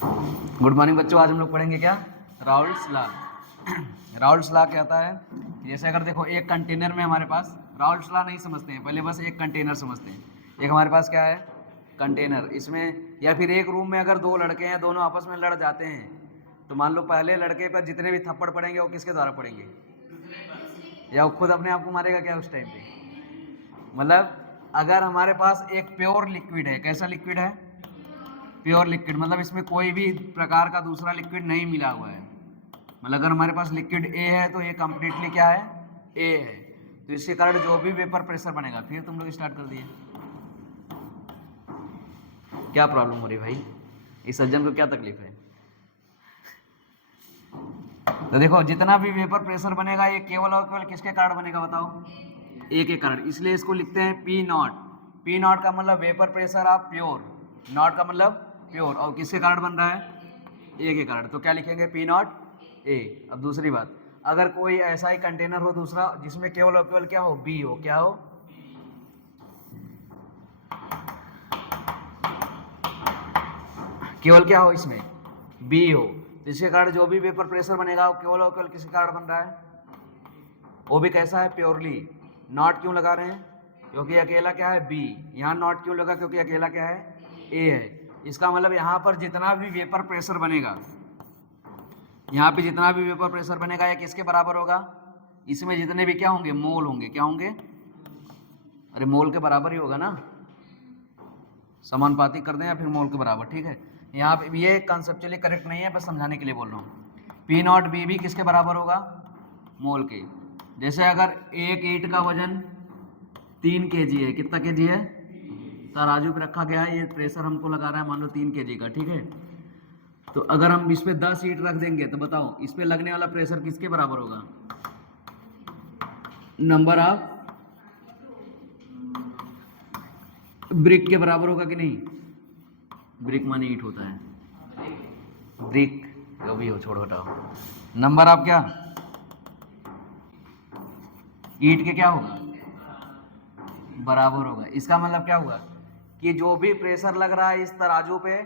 Good morning बच्चों। आज हम लोग पढ़ेंगे क्या? Raoult's law. राउल्ट्स लॉ कहता है जैसे अगर देखो एक कंटेनर में हमारे पास, राउल्ट्स लॉ नहीं समझते हैं, पहले बस एक कंटेनर समझते हैं। एक हमारे पास क्या है? कंटेनर। इसमें या फिर एक रूम में अगर दो लड़के हैं, दोनों आपस में लड़ जाते हैं, तो मान लो पहले लड़के पर जितने भी थप्पड़ पड़ेंगे वो किसके द्वारा पड़ेंगे? या वो खुद अपने आप को मारेगा क्या उस टाइम पे? मतलब अगर हमारे पास एक प्योर लिक्विड है, कैसा लिक्विड है? प्योर लिक्विड, मतलब इसमें कोई भी प्रकार का दूसरा लिक्विड नहीं मिला हुआ है। मतलब अगर हमारे पास लिक्विड ए है तो ये कंप्लीटली क्या है? ए है। तो इसके कारण जो भी वेपर प्रेशर बनेगा, फिर तुम लोग स्टार्ट कर दिए। क्या प्रॉब्लम हो रही भाई? इस सज्जन को क्या तकलीफ है? तो देखो जितना भी वेपर प्रेशर बनेगा ये केवल और केवल किसके कारण बनेगा बताओ? ए के कारण। इसलिए इसको लिखते हैं पी नॉट। पी नॉट का मतलब vapour pressure of pure, not का मतलब प्योर, और किसके कारण बन रहा है? ए के कारण। तो क्या लिखेंगे? P not a. अब दूसरी बात, अगर कोई ऐसा ही कंटेनर हो दूसरा जिसमें केवल और केवल क्या हो? बी हो। क्या हो? केवल क्या हो इसमें? बी हो। तो इसके कारण जो भी वेपर प्रेशर बनेगा वो केवल और केवल किसके कारण बन रहा है? वो भी कैसा है? प्योरली। नॉट क्यों लगा रहे हैं? क्योंकि अकेला क्या है? बी। यहाँ नॉट क्यों लगा? क्योंकि अकेला क्या है? ए है। इसका मतलब यहाँ पर जितना भी वेपर प्रेशर बनेगा, यहाँ पे जितना भी वेपर प्रेशर बनेगा ये किसके बराबर होगा? इसमें जितने भी क्या होंगे? मोल होंगे। क्या होंगे? अरे मोल के बराबर ही होगा ना, समानुपाती कर दें या फिर मोल के बराबर। ठीक है, यहाँ पे ये कंसेप्चुअली करेक्ट नहीं है, बस समझाने के लिए बोल रहा हूँ। पी नॉट बी भी किसके बराबर होगा? मोल के। जैसे अगर एक ईंट का वजन 3 kg है, कितना kg है? तराजू पे रखा गया है, ये प्रेशर हमको लगा रहा है मान लो 3 kg का। ठीक है, तो अगर हम इस पे 10 ईंट रख देंगे तो बताओ इस पे लगने वाला प्रेशर किसके बराबर होगा? नंबर ऑफ ब्रिक के बराबर होगा कि नहीं? ब्रिक माने ईंट होता है, ब्रिक जो भी हो, छोड़ो हटाओ। नंबर ऑफ क्या? ईंट के क्या होगा? बराबर होगा। इसका मतलब क्या हुआ कि जो भी प्रेशर लग रहा है इस तराजू पे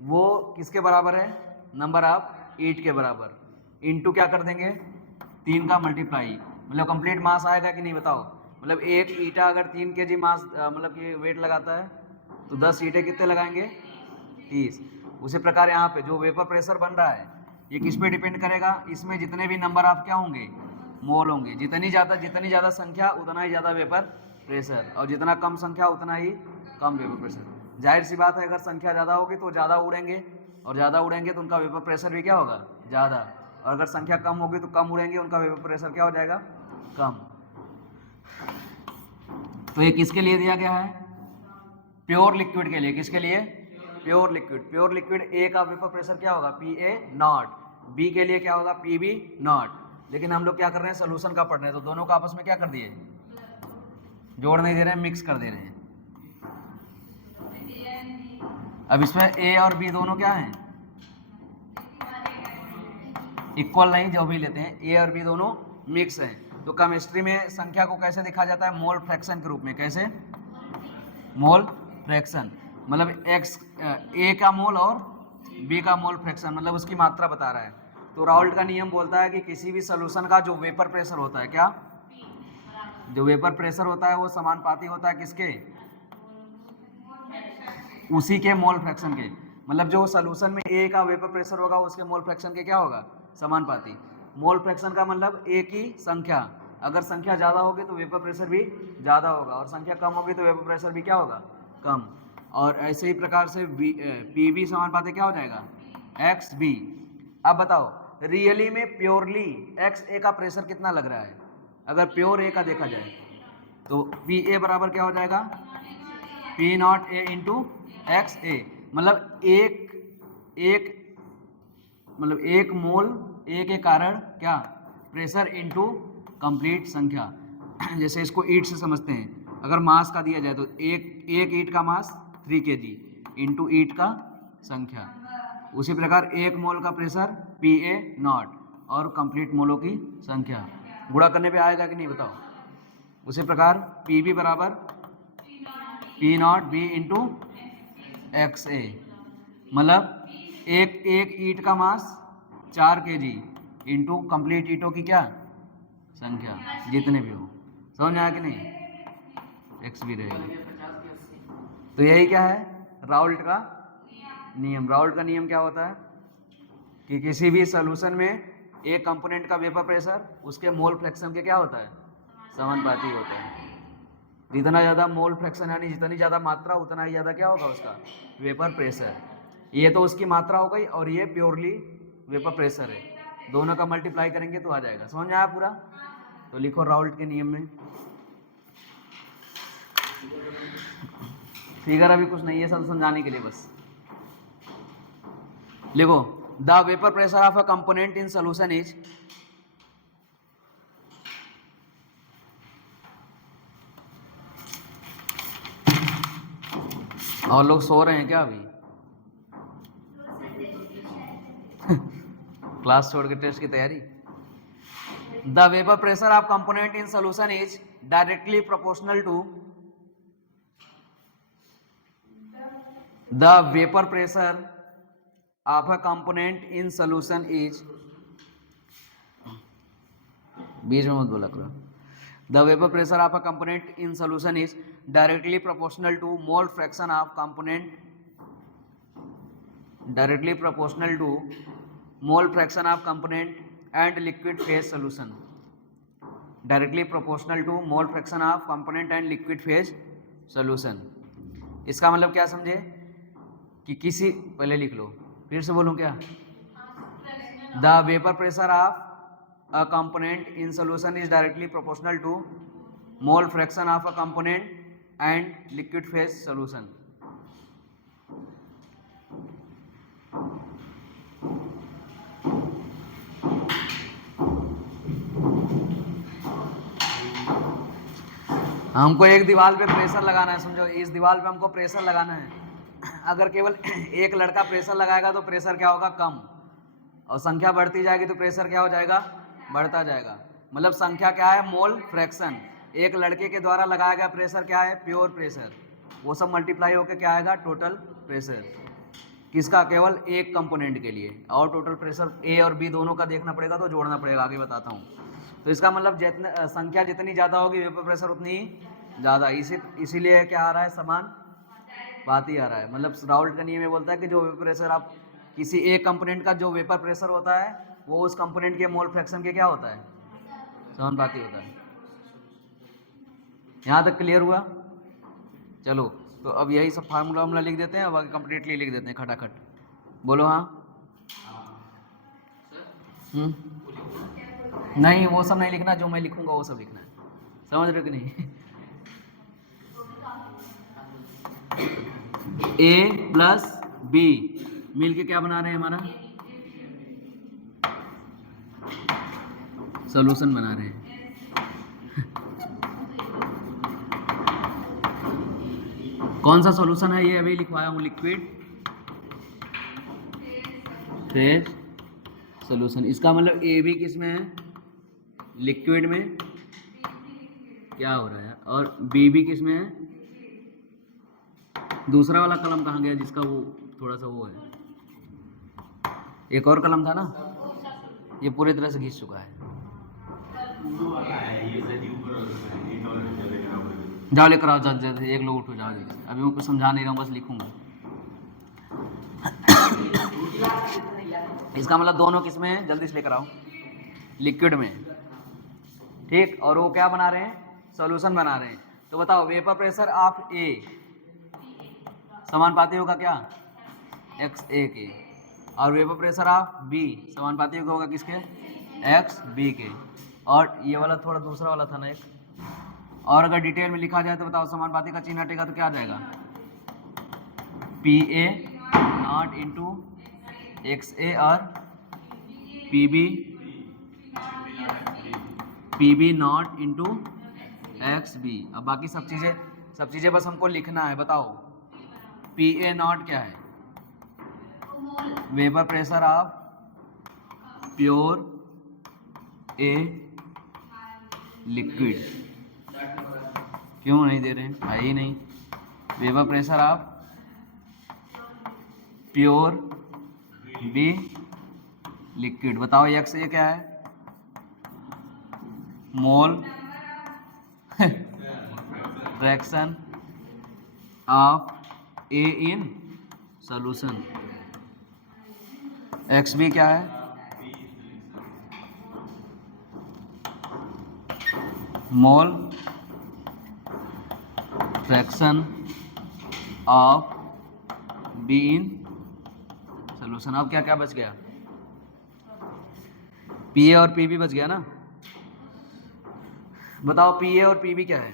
वो किसके बराबर है? नंबर ऑफ ईंट के बराबर। इनटू क्या कर देंगे? 3 का मल्टीप्लाई, मतलब कंप्लीट मास आएगा कि नहीं बताओ? मतलब एक ईंटा अगर 3 kg मास मतलब कि वेट लगाता है तो 10 ईंटें कितने लगाएंगे? 30। उसी प्रकार यहाँ पे जो वेपर प्रेशर बन रहा है ये किस पे डिपेंड करेगा? इसमें जितने भी नंबर ऑफ क्या होंगे? मोल होंगे। जितनी ज़्यादा संख्या उतना ही ज़्यादा वेपर प्रेशर, और जितना कम संख्या उतना ही कम वेपर प्रेशर। जाहिर सी बात है अगर संख्या ज़्यादा होगी तो ज़्यादा उड़ेंगे, और ज़्यादा उड़ेंगे तो उनका वेपर प्रेशर भी क्या होगा? ज़्यादा। और अगर संख्या कम होगी तो कम उड़ेंगे, उनका वेपर प्रेशर क्या हो जाएगा? कम। तो ये किसके लिए दिया गया है? प्योर लिक्विड के लिए। किसके लिए? Pure liquid. Pure liquid A का वेपर प्रेशर क्या होगा? P A not. बी के लिए क्या होगा? P B not. लेकिन हम लोग क्या कर रहे हैं? सोल्यूशन का पढ़ रहे हैं, तो दोनों को आपस में क्या कर दिए? जोड़ नहीं दे रहे हैं, मिक्स कर दे रहे हैं। अब इसमें ए और बी दोनों क्या हैं? इक्वल नहीं, जो भी लेते हैं, ए और बी दोनों मिक्स हैं। तो केमिस्ट्री में संख्या को कैसे देखा जाता है? मोल फ्रैक्शन के रूप में। कैसे? मोल फ्रैक्शन, मतलब एक्स ए का मोल और बी का मोल फ्रैक्शन, मतलब उसकी मात्रा बता रहा है। तो राउल्ट का नियम बोलता है कि किसी भी सॉल्यूशन का जो वेपर प्रेशर होता है, क्या जो वेपर प्रेशर होता है वो समानुपाती होता है किसके? उसी के मोल फ्रैक्शन के। मतलब जो सॉल्यूशन में ए का वेपर प्रेशर होगा उसके मोल फ्रैक्शन के क्या होगा? समानुपाती। मोल फ्रैक्शन का मतलब ए की संख्या, अगर संख्या ज़्यादा होगी तो वेपर प्रेशर भी ज़्यादा होगा, और संख्या कम होगी तो वेपर प्रेशर भी क्या होगा? कम। और ऐसे ही प्रकार से पी बी समानुपाती क्या हो जाएगा? X B. अब बताओ रियली में प्योरली एक्स ए का प्रेशर कितना लग रहा है? अगर प्योर ए का देखा जाए तो पी ए बराबर क्या हो जाएगा? P not A into X A. मतलब एक मोल ए के कारण क्या? प्रेशर इंटू कंप्लीट संख्या। जैसे इसको ईंट से समझते हैं, अगर मास का दिया जाए तो एक ईंट का मास 3 kg इंटू ईंट का संख्या। उसी प्रकार एक मोल का प्रेशर पी ए नॉट और कंप्लीट मोलों की संख्या। गुणा करने पे आएगा कि नहीं बताओ? उसी प्रकार पी बी बराबर P not B into X A, मतलब एक ईंट का मास 4 kg इंटू कंप्लीट ईंटों की क्या संख्या, जितने भी हो। समझ में आया कि नहीं? एक्स भी रहेगा। तो यही क्या है राउल्ट का नियम। राउल्ट का नियम क्या होता है कि किसी भी सॉल्यूशन में एक कंपोनेंट का वेपर प्रेशर उसके मोल फ्रैक्शन के क्या होता है, समानुपाती होता है। जितना ज़्यादा मोल फ्रैक्शन यानी जितनी ज़्यादा मात्रा उतना ही ज़्यादा क्या होगा उसका वेपर प्रेशर। ये तो उसकी मात्रा हो गई और ये प्योरली वेपर प्रेशर है, दोनों का मल्टीप्लाई करेंगे तो आ जाएगा। समझ में आया पूरा? तो लिखो राउल्ट के नियम में। फिगर अभी कुछ नहीं है, सब समझाने के लिए बस। लिखो the vapour pressure of a component in solution is और लोग सो रहे हैं क्या अभी? क्लास छोड़ के टेस्ट की तैयारी। The vapour pressure of component in solution is directly proportional to the vapour pressure of a component in solution is, बीच में मत बोला करो। The vapour pressure of a component in solution is directly proportional to mole fraction of component, directly proportional to mole fraction of component and liquid phase solution. Directly proportional to mole fraction of component and liquid phase solution. इसका मतलब क्या समझे कि किसी, पहले लिख लो फिर से बोलूं क्या? The vapour pressure of a component in solution is directly proportional to mole fraction of a component and liquid phase solution. हमको एक दीवार पे प्रेशर लगाना है, समझो इस दीवार पे हमको प्रेशर लगाना है। अगर केवल एक लड़का प्रेशर लगाएगा तो प्रेशर क्या होगा, कम, और संख्या बढ़ती जाएगी तो प्रेशर क्या हो जाएगा, बढ़ता जाएगा। मतलब संख्या क्या है, मोल फ्रैक्शन। एक लड़के के द्वारा लगाया गया प्रेशर क्या है, प्योर प्रेशर, वो सब मल्टीप्लाई होकर क्या आएगा, टोटल प्रेशर। किसका, केवल एक कंपोनेंट के लिए। और टोटल प्रेशर ए और बी दोनों का देखना पड़ेगा तो जोड़ना पड़ेगा, आगे बताता हूँ। तो इसका मतलब जितने संख्या जितनी ज़्यादा होगी वेपर प्रेशर उतनी ज़्यादा, इसीलिए क्या आ रहा है, समान बात ही आ रहा है। मतलब राउल्ट का नियम ये बोलता है कि जो वेपर प्रेशर आप किसी एक कंपोनेंट का जो वेपर प्रेशर होता है वो उस कंपोनेंट के मोल फ्रैक्शन के क्या होता है, समानुपाती होता है। यहाँ तक क्लियर हुआ? चलो तो अब यही सब फार्मूला लिख देते हैं, अब आगे कंप्लीटली लिख देते हैं खटाखट। बोलो हाँ। नहीं वो सब नहीं लिखना, जो मैं लिखूंगा वो सब लिखना है। समझ रहे हो कि नहीं? ए प्लस बी मिल के क्या बना रहे हैं, हमारा सॉल्यूशन बना रहे हैं। कौन सा सॉल्यूशन है ये अभी लिखवाया हूँ, लिक्विड फेज सॉल्यूशन। इसका मतलब ए भी किस में है, लिक्विड में। क्या हो रहा है, और बी भी किस में है, दूसरा वाला कलम कहाँ गया जिसका वो थोड़ा सा वो है, एक और कलम था ना, ये पूरी तरह से घिस चुका है। जाओ लेकर आओ, एक लोग उठो, जाओ। अभी मैं कुछ समझा नहीं रहा हूँ, बस लिखूंगा। इसका मतलब दोनों किस में है, जल्दी से लेकर आओ, लिक्विड में, ठीक। और वो क्या बना रहे हैं, सॉल्यूशन बना रहे हैं। तो बताओ वेपर प्रेशर ऑफ ए समानुपाती होगा क्या, एक्स ए के, और वेपर प्रेशर ऑफ बी समानुपाती होगा किसके, एक्स बी के। और ये वाला थोड़ा दूसरा वाला था ना एक, और अगर डिटेल में लिखा जाए तो बताओ समानुपाती का चिन्ह हटेगा तो क्या आ जाएगा, P A nought into X A और P B nought into X B. अब बाकी सब चीज़ें बस हमको लिखना है। बताओ पी ए नॉट क्या है, vapour pressure of pure A liquid. क्यों नहीं दे रहे हैं, है ही नहीं। Vapour pressure of pure B liquid. बताओ एक्स ए क्या है? Mole fraction of A in solution. X B क्या है? Mole fraction of B in solution. अब क्या क्या बच गया? पी ए और पी बी बच गया ना। बताओ पी ए और पी बी क्या है?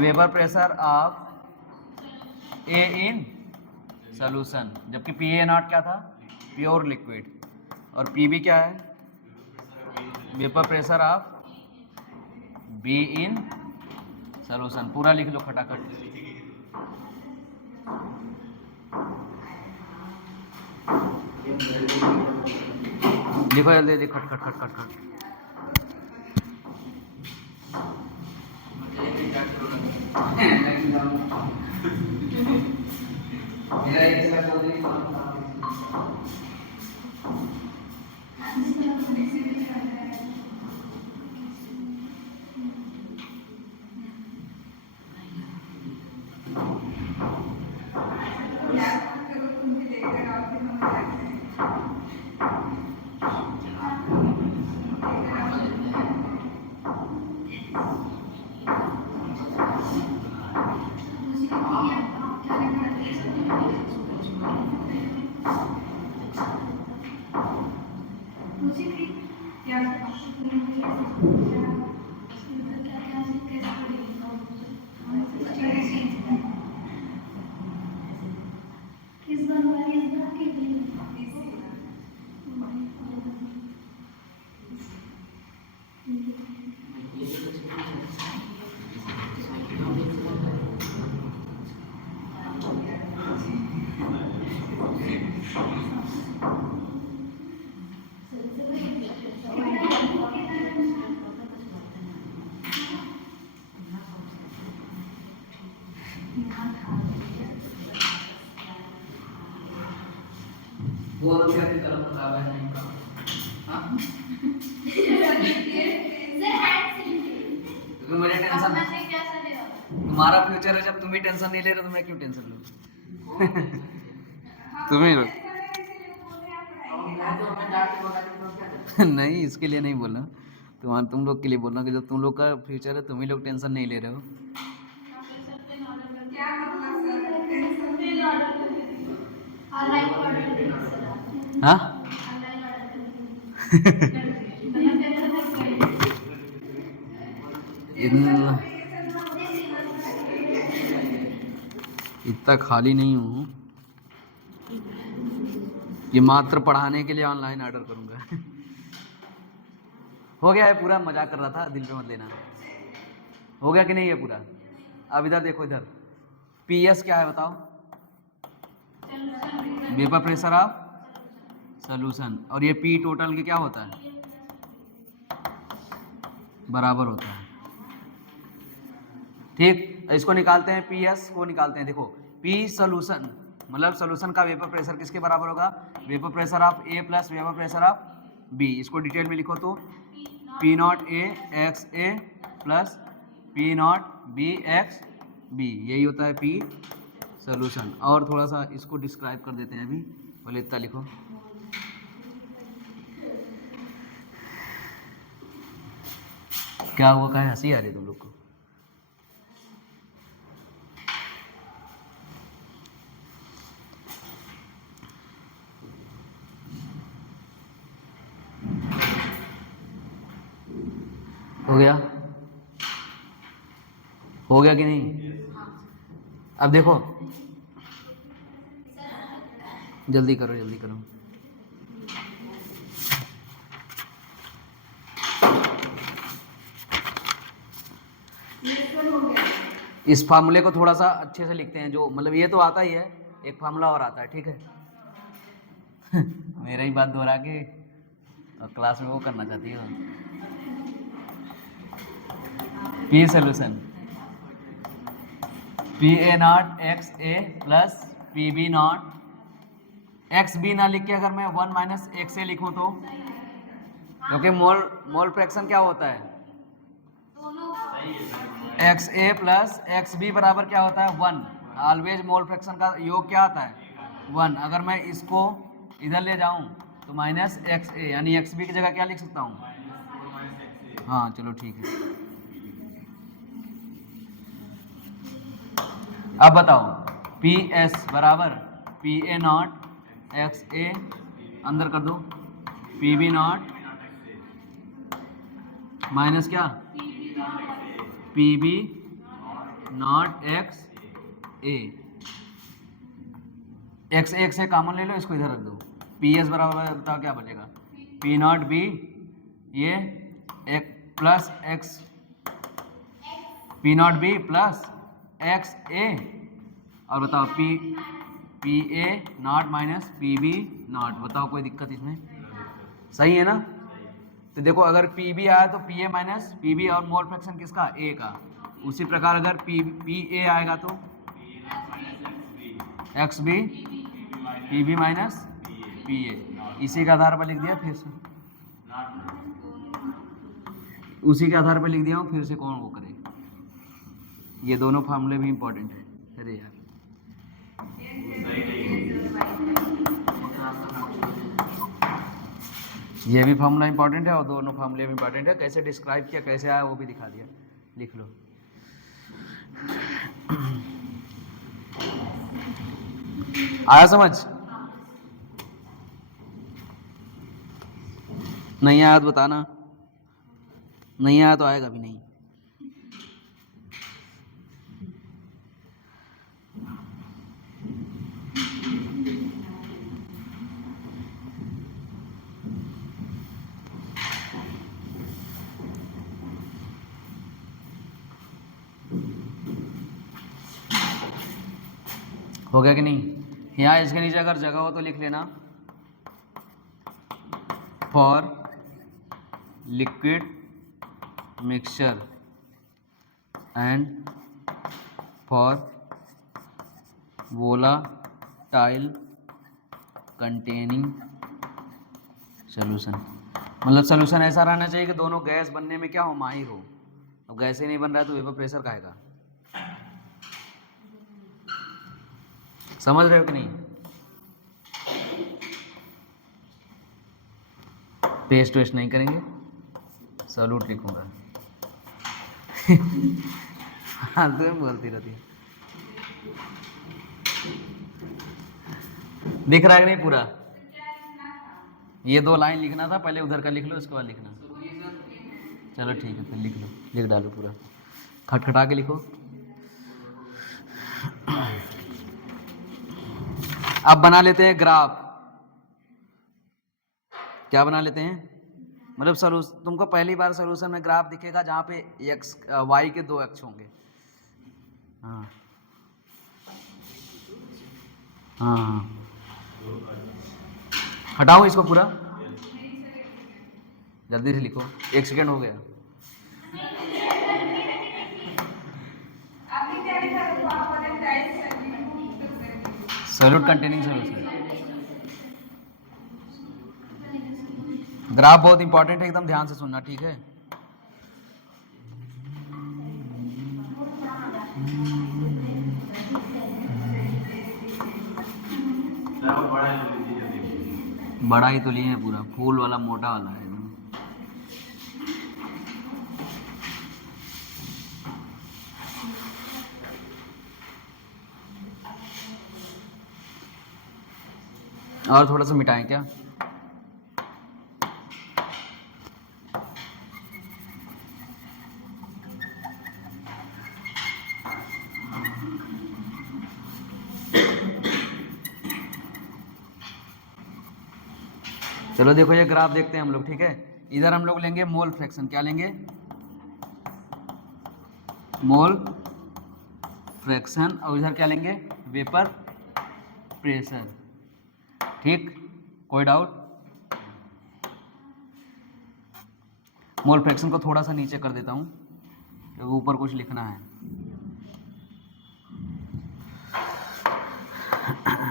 Vapour pressure of A in solution, जबकि पी ए नॉट क्या था? Pure liquid. और पी बी क्या है? Vapour pressure of B in solution. पूरा लिख लो खटाखट। लिखो जल्दी जल्दी, खट खट खट खट खट। वो तो क्या तरफ खराब है नहीं हाँ? क्योंकि मुझे टेंशन, तुम्हारा फ्यूचर है, जब तुम ही टेंशन नहीं ले रहे तो मैं क्यों टेंशन लूं? तुम ही लो। नहीं, इसके लिए नहीं बोल रहा, तुम लोग के लिए बोल रहा हूँ कि जो तुम लोग का फ्यूचर है तुम ही लोग टेंशन नहीं ले रहे हो। हाँ इतना खाली नहीं हूँ कि मात्र पढ़ाने के लिए ऑनलाइन ऑर्डर करूँगा। हो गया है पूरा, मजाक कर रहा था, दिल पे मत लेना। हो गया कि नहीं है पूरा? अब इधर देखो, इधर पी एस क्या है बताओ? Vapour pressure of solution. और ये पी टोटल की क्या होता है? बराबर होता है। ठीक, इसको निकालते हैं, पी एस को निकालते हैं। देखो पी सॉल्यूशन मतलब सॉल्यूशन का वेपर प्रेशर किसके बराबर होगा? Vapour pressure of A plus vapour pressure of B. इसको डिटेल में लिखो तो P not A X A plus P not B X B, यही होता है पी सॉल्यूशन। और थोड़ा सा इसको डिस्क्राइब कर देते हैं अभी, पहले इतना लिखो। क्या हुआ, कहीं हंसी आ रही तुम लोग को? हो गया? हो गया कि नहीं? अब देखो, जल्दी करो जल्दी करो। इस फार्मूले को थोड़ा सा अच्छे से लिखते हैं, जो मतलब ये तो आता ही है, एक फार्मूला और आता है, ठीक है? मेरा ही बात दोहरा के क्लास में वो करना चाहती हो। P solution P A naught X A plus P B naught X B ना लिख के अगर मैं 1 माइनस एक्स ए लिखूं तो, क्योंकि मोल फ्रैक्शन क्या होता है, x A plus x B बराबर क्या होता है 1। ऑलवेज मोल फ्रैक्शन का योग क्या आता है 1। अगर मैं इसको इधर ले जाऊं तो माइनस एक्स ए, यानी एक्स बी की जगह क्या लिख सकता हूं, हाँ चलो ठीक है। अब बताओ पी एस बराबर P A naught X A, अंदर कर दो पी बी नॉट माइनस क्या P B naught X A. X एक से कॉमन ले लो, इसको इधर रख दो। पी एस बराबर बताओ क्या बचेगा, पी नॉट बी ये एक plus X, P not B plus X A, और बताओ P A nought minus P B nought. बताओ कोई दिक्कत इसमें, सही है ना। तो देखो अगर पी बी आया तो P A minus P B, और मोल फ्रैक्शन किसका ए का। उसी प्रकार अगर पी ए आएगा तो X B P B minus P A. इसी के आधार पर लिख दिया, फिर से उसी के आधार पर लिख दिया हूँ, फिर से कौन वो करे। ये दोनों फार्मूले भी इंपॉर्टेंट है। अरे यार ये भी फार्मूला इंपॉर्टेंट है और दोनों फार्मूले भी इंपॉर्टेंट है। कैसे डिस्क्राइब किया, कैसे आया वो भी दिखा दिया, लिख लो। आया समझ, नहीं आया तो बताना, नहीं आया तो आएगा भी नहीं। हो गया कि नहीं। यहाँ इसके नीचे अगर जगह हो तो लिख लेना, for liquid mixture and for volatile containing solution. मतलब सोल्यूशन ऐसा रहना चाहिए कि दोनों गैस बनने में क्या हो, माहिर हो। अब गैस ही नहीं बन रहा है तो वेपर प्रेशर का आएगा। समझ रहे हो कि नहीं। पेस्ट वेस्ट नहीं करेंगे, सॉल्यूट लिखूंगा। हाँ तो बोलती रहती है। दिख रहा है कि नहीं पूरा। ये 2 लाइन लिखना था, पहले उधर का लिख लो, उसके बाद लिखना। चलो ठीक है, फिर लिख लो, लिख डालो पूरा, खटखटा के लिखो। अब बना लेते हैं ग्राफ। क्या बना लेते हैं, मतलब सोल्यूशन। तुमको पहली बार सोल्यूशन में ग्राफ दिखेगा जहाँ पे एक्स वाई के 2 अक्ष होंगे। हाँ हाँ हाँ, हटाओ इसको पूरा, जल्दी से लिखो, 1 सेकेंड हो गया। Solute containing solution. ग्राफ बहुत इंपॉर्टेंट है, एकदम ध्यान से सुनना, ठीक है। बड़ा ही तो लिए हैं पूरा, फूल वाला मोटा वाला है। और थोड़ा सा मिटाएं क्या। चलो देखो ये ग्राफ देखते हैं हम लोग, ठीक है। इधर हम लोग लेंगे मोल फ्रैक्शन, क्या लेंगे, मोल फ्रैक्शन, और इधर क्या लेंगे, वेपर प्रेशर। ठीक, कोई डाउट। मोल फ्रैक्शन को थोड़ा सा नीचे कर देता हूँ क्योंकि ऊपर कुछ लिखना है।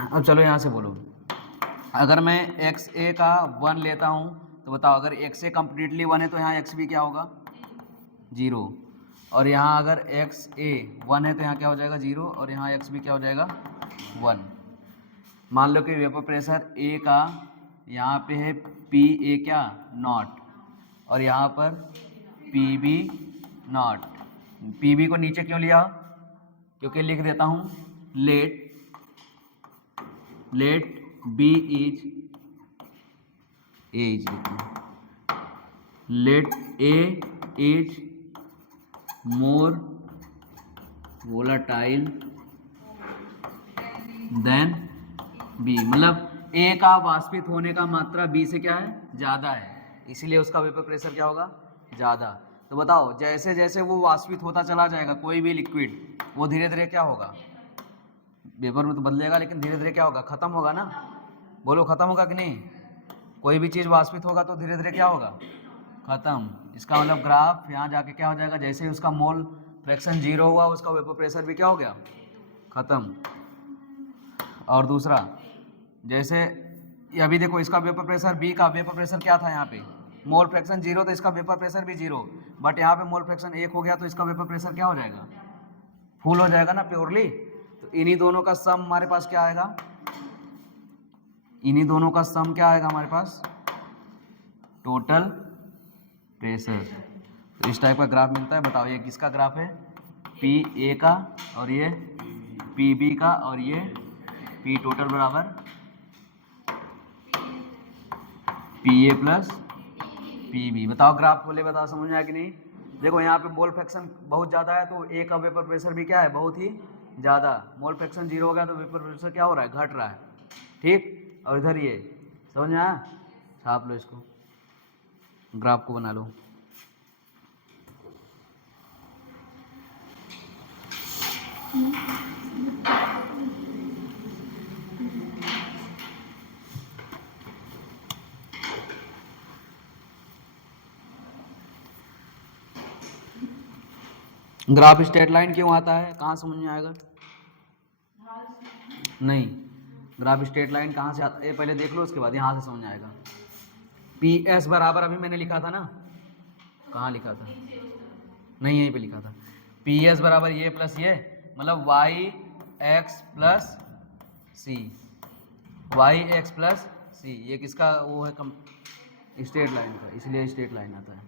अब चलो यहाँ से बोलो, अगर मैं एक्स ए का 1 लेता हूँ तो बताओ, अगर एक्स ए कम्प्लीटली 1 है तो यहाँ एक्स बी क्या होगा? 0। और यहाँ अगर एक्स ए 1 है तो यहाँ क्या हो जाएगा? 0। और यहाँ एक्स बी क्या हो जाएगा? 1। मान लो कि वेपर प्रेशर ए का यहाँ पे है पी ए क्या? नॉट। और यहाँ पर P B naught. P B को नीचे क्यों लिया? क्योंकि लिख देता हूँ let B is A is let A is more volatile than B, मतलब ए का वाष्पित होने का मात्रा बी से क्या है? ज़्यादा है, इसीलिए उसका वेपर प्रेशर क्या होगा? ज़्यादा। तो बताओ, जैसे जैसे वो वाष्पित होता चला जाएगा कोई भी लिक्विड, वो धीरे धीरे क्या होगा? वेपर में तो बदलेगा, लेकिन धीरे धीरे क्या होगा? खत्म होगा ना। बोलो, खत्म होगा कि नहीं? कोई भी चीज़ वाष्पित होगा तो धीरे धीरे क्या होगा? खत्म। इसका मतलब ग्राफ यहाँ जाके क्या हो जाएगा? जैसे ही उसका मोल फ्रैक्शन 0 हुआ, उसका वेपर प्रेशर भी क्या हो गया? खत्म। और दूसरा, जैसे अभी देखो, इसका वेपर प्रेशर बी का वेपर प्रेशर क्या था? यहाँ पे मोल फ्रैक्शन 0, तो इसका वेपर प्रेशर भी 0। बट यहाँ पे मोल फ्रैक्शन 1 हो गया तो इसका वेपर प्रेशर क्या हो जाएगा? फुल हो जाएगा ना, प्योरली। तो इन्हीं दोनों का सम हमारे पास क्या आएगा? इन्हीं दोनों का सम क्या आएगा हमारे पास? Total pressure. तो इस टाइप का ग्राफ मिलता है। बताओ, ये किसका ग्राफ है? पी ए का, और ये पी बी का, और ये पी टोटल बराबर P A plus P B. बताओ ग्राफ बोले, बताओ समझ में आया कि नहीं? देखो, यहाँ पे मोल फ्रैक्शन बहुत ज़्यादा है तो ए का वेपर प्रेशर भी क्या है? बहुत ही ज़्यादा। मोल फ्रैक्शन 0 हो गया तो वेपर प्रेशर क्या हो रहा है? घट रहा है। ठीक। और इधर ये समझ में आया? छाप लो इसको, ग्राफ को बना लो। ग्राफ स्ट्रेट लाइन क्यों आता है? कहाँ समझ में आएगा? नहीं, ग्राफ स्ट्रेट लाइन कहाँ से आता है? ये पहले देख लो, उसके बाद यहाँ से समझ में आएगा। पी एस बराबर अभी मैंने लिखा था ना, कहाँ लिखा था? नहीं, यहीं पे लिखा था। पी एस बराबर ये प्लस ये, मतलब वाई एक्स प्लस सी, वाई एक्स प्लस सी। ये किसका वो है? कम स्ट्रेट लाइन का, इसलिए स्ट्रेट लाइन आता है।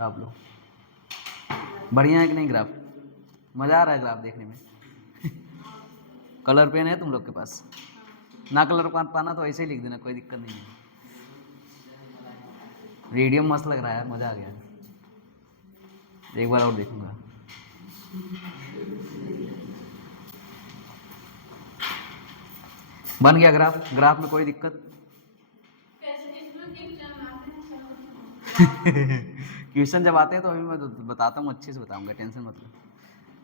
आप लो, बढ़िया है कि नहीं ग्राफ? मज़ा आ रहा है ग्राफ देखने में? कलर पेन है तुम लोग के पास? ना कलर पाना तो ऐसे ही लिख देना, कोई दिक्कत नहीं है। रेडियम मस्त लग रहा है, मज़ा आ गया। एक बार और देखूंगा। बन गया ग्राफ? ग्राफ में कोई दिक्कत? क्वेश्चन जब आते हैं तो अभी मैं बताता हूँ, अच्छे से बताऊंगा, टेंशन मत लो।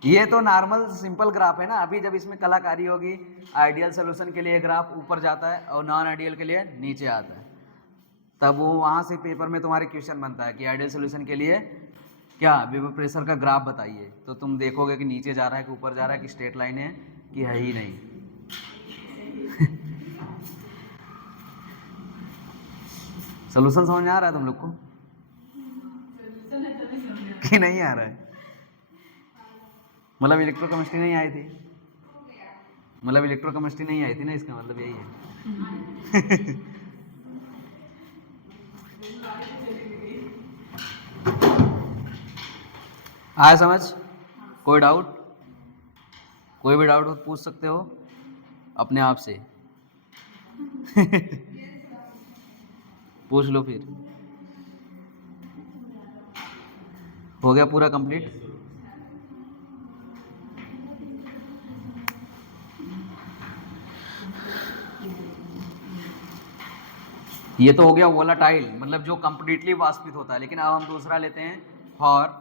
ये तो नॉर्मल सिंपल ग्राफ है ना। अभी जब इसमें कलाकारी होगी, आइडियल सोल्यूशन के लिए ग्राफ ऊपर जाता है और नॉन आइडियल के लिए नीचे आता है, तब वो वहाँ से पेपर में तुम्हारे क्वेश्चन बनता है कि आइडियल सोल्यूशन के लिए क्या वेपर प्रेशर का ग्राफ बताइए। तो तुम देखोगे कि नीचे जा रहा है कि ऊपर जा रहा है, कि स्ट्रेट लाइन है कि है ही नहीं। सोल्यूशन समझ में आ रहा है तुम लोग को कि नहीं आ रहा है? मतलब इलेक्ट्रोकेमिस्ट्री नहीं आई थी, मतलब इलेक्ट्रोकेमिस्ट्री नहीं आई थी ना, इसका मतलब यही है। आया समझ? कोई डाउट? कोई भी डाउट हो तो पूछ सकते हो अपने आप से। पूछ लो फिर। हो गया पूरा कंप्लीट? ये तो हो गया वोलाटाइल, मतलब जो कंप्लीटली वाष्पित होता है। लेकिन अब हम दूसरा लेते हैं, फॉर,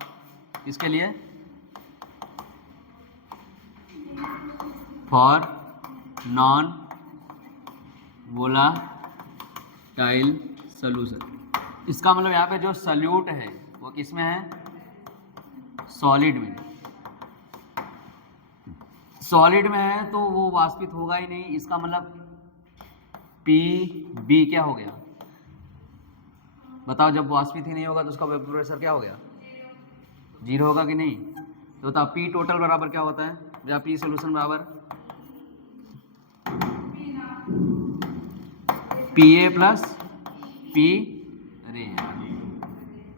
इसके लिए फॉर नॉन वोलाटाइल सोल्यूशन। इसका मतलब यहाँ पे जो सल्यूट है वो किस में है? सॉलिड में। सॉलिड में है तो वो वाष्पित होगा ही नहीं। इसका मतलब पी बी क्या हो गया? बताओ, जब वाष्पित ही नहीं होगा तो उसका वेपर प्रेशर क्या हो गया? 0 होगा कि नहीं? तो बताओ पी टोटल बराबर क्या होता है, या पी सोल्यूशन बराबर पी ए प्लस पी, अरे यार,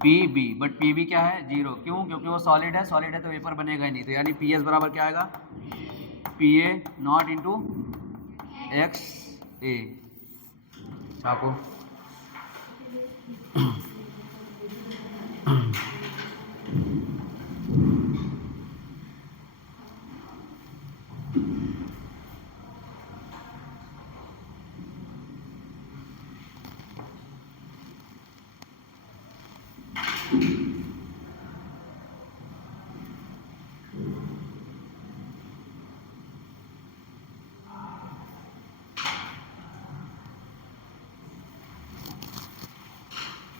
P B, but P B क्या है? 0। क्यों? क्योंकि वो सॉलिड है तो वेपर बनेगा ही नहीं। तो यानी पी एस बराबर क्या आएगा? P A nought into X A. छापो।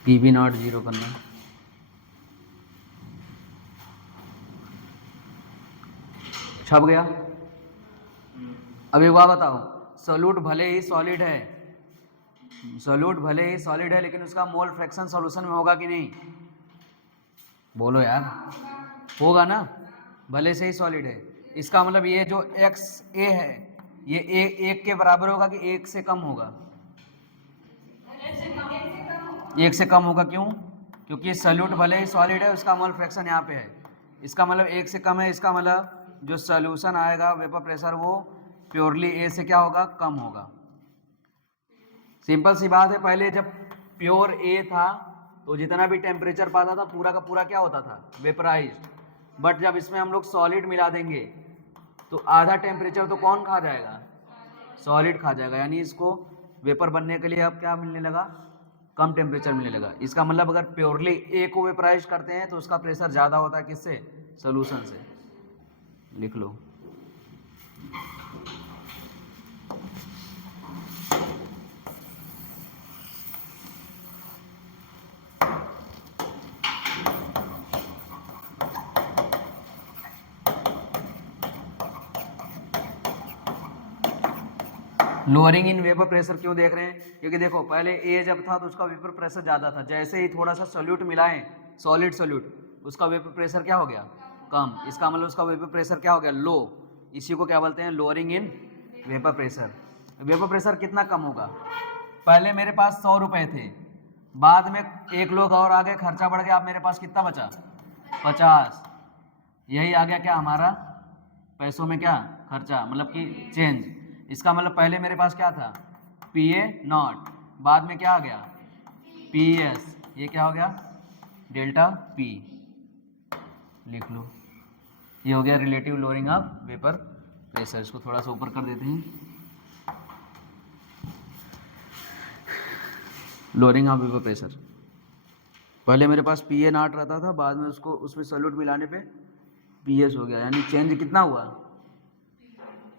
पी बी नॉट 0 करना। छप गया। अब एक बात बताओ, सोल्यूट भले ही सॉलिड है, लेकिन उसका मोल फ्रैक्शन सॉल्यूशन में होगा कि नहीं? बोलो यार, होगा ना, भले से ही सॉलिड है। इसका मतलब ये जो एक्स ए है, ये ए 1 के बराबर होगा कि 1 से कम होगा? 1 से कम होगा। क्यों? क्योंकि सोल्यूट भले ही सॉलिड है, उसका मोल फ्रैक्शन यहाँ पे है, इसका मतलब 1 से कम है। इसका मतलब जो सोल्यूशन आएगा वेपर प्रेशर वो प्योरली ए से क्या होगा? कम होगा। सिंपल सी बात है। पहले जब प्योर ए था तो जितना भी टेम्परेचर पाता था पूरा का पूरा क्या होता था? वेपराइज्ड। बट जब इसमें हम लोग सॉलिड मिला देंगे तो आधा टेम्परेचर तो कौन खा जाएगा? सॉलिड खा जाएगा। यानी इसको वेपर बनने के लिए अब क्या मिलने लगा? कम टेम्परेचर मिलने लगा। इसका मतलब अगर प्योरली ए को वेपराइज करते हैं तो उसका प्रेशर ज़्यादा होता है किससे? सोल्यूशन से। लिख लो। लोअरिंग इन वेपर प्रेशर क्यों देख रहे हैं? क्योंकि देखो पहले ए जब था तो उसका वेपर प्रेशर ज़्यादा था, जैसे ही थोड़ा सा सोल्यूट मिलाएं, सॉलिड उसका वेपर प्रेशर क्या हो गया? कम। इसका मतलब उसका वेपर प्रेशर क्या हो गया? लो। इसी को क्या बोलते हैं? Lowering in vapour pressure. Vapour pressure कितना कम होगा? पहले मेरे पास 100 रुपये थे, बाद में 1 लोग और आ गए, खर्चा बढ़ गया, अब मेरे पास कितना बचा? 50। यही आ गया क्या हमारा पैसों में क्या खर्चा, मतलब कि चेंज। इसका मतलब पहले मेरे पास क्या था? पी ए नॉट, बाद में क्या आ गया? P S. ये क्या हो गया? Delta P. लिख लो। ये हो गया relative lowering of vapour pressure. इसको थोड़ा सा ऊपर कर देते हैं। लोअरिंग ऑफ वेपर प्रेशर, पहले मेरे पास पी ए नॉट रहता था, बाद में उसको उसमें सॉल्यूट मिलाने पे पी एस हो गया। यानी चेंज कितना हुआ?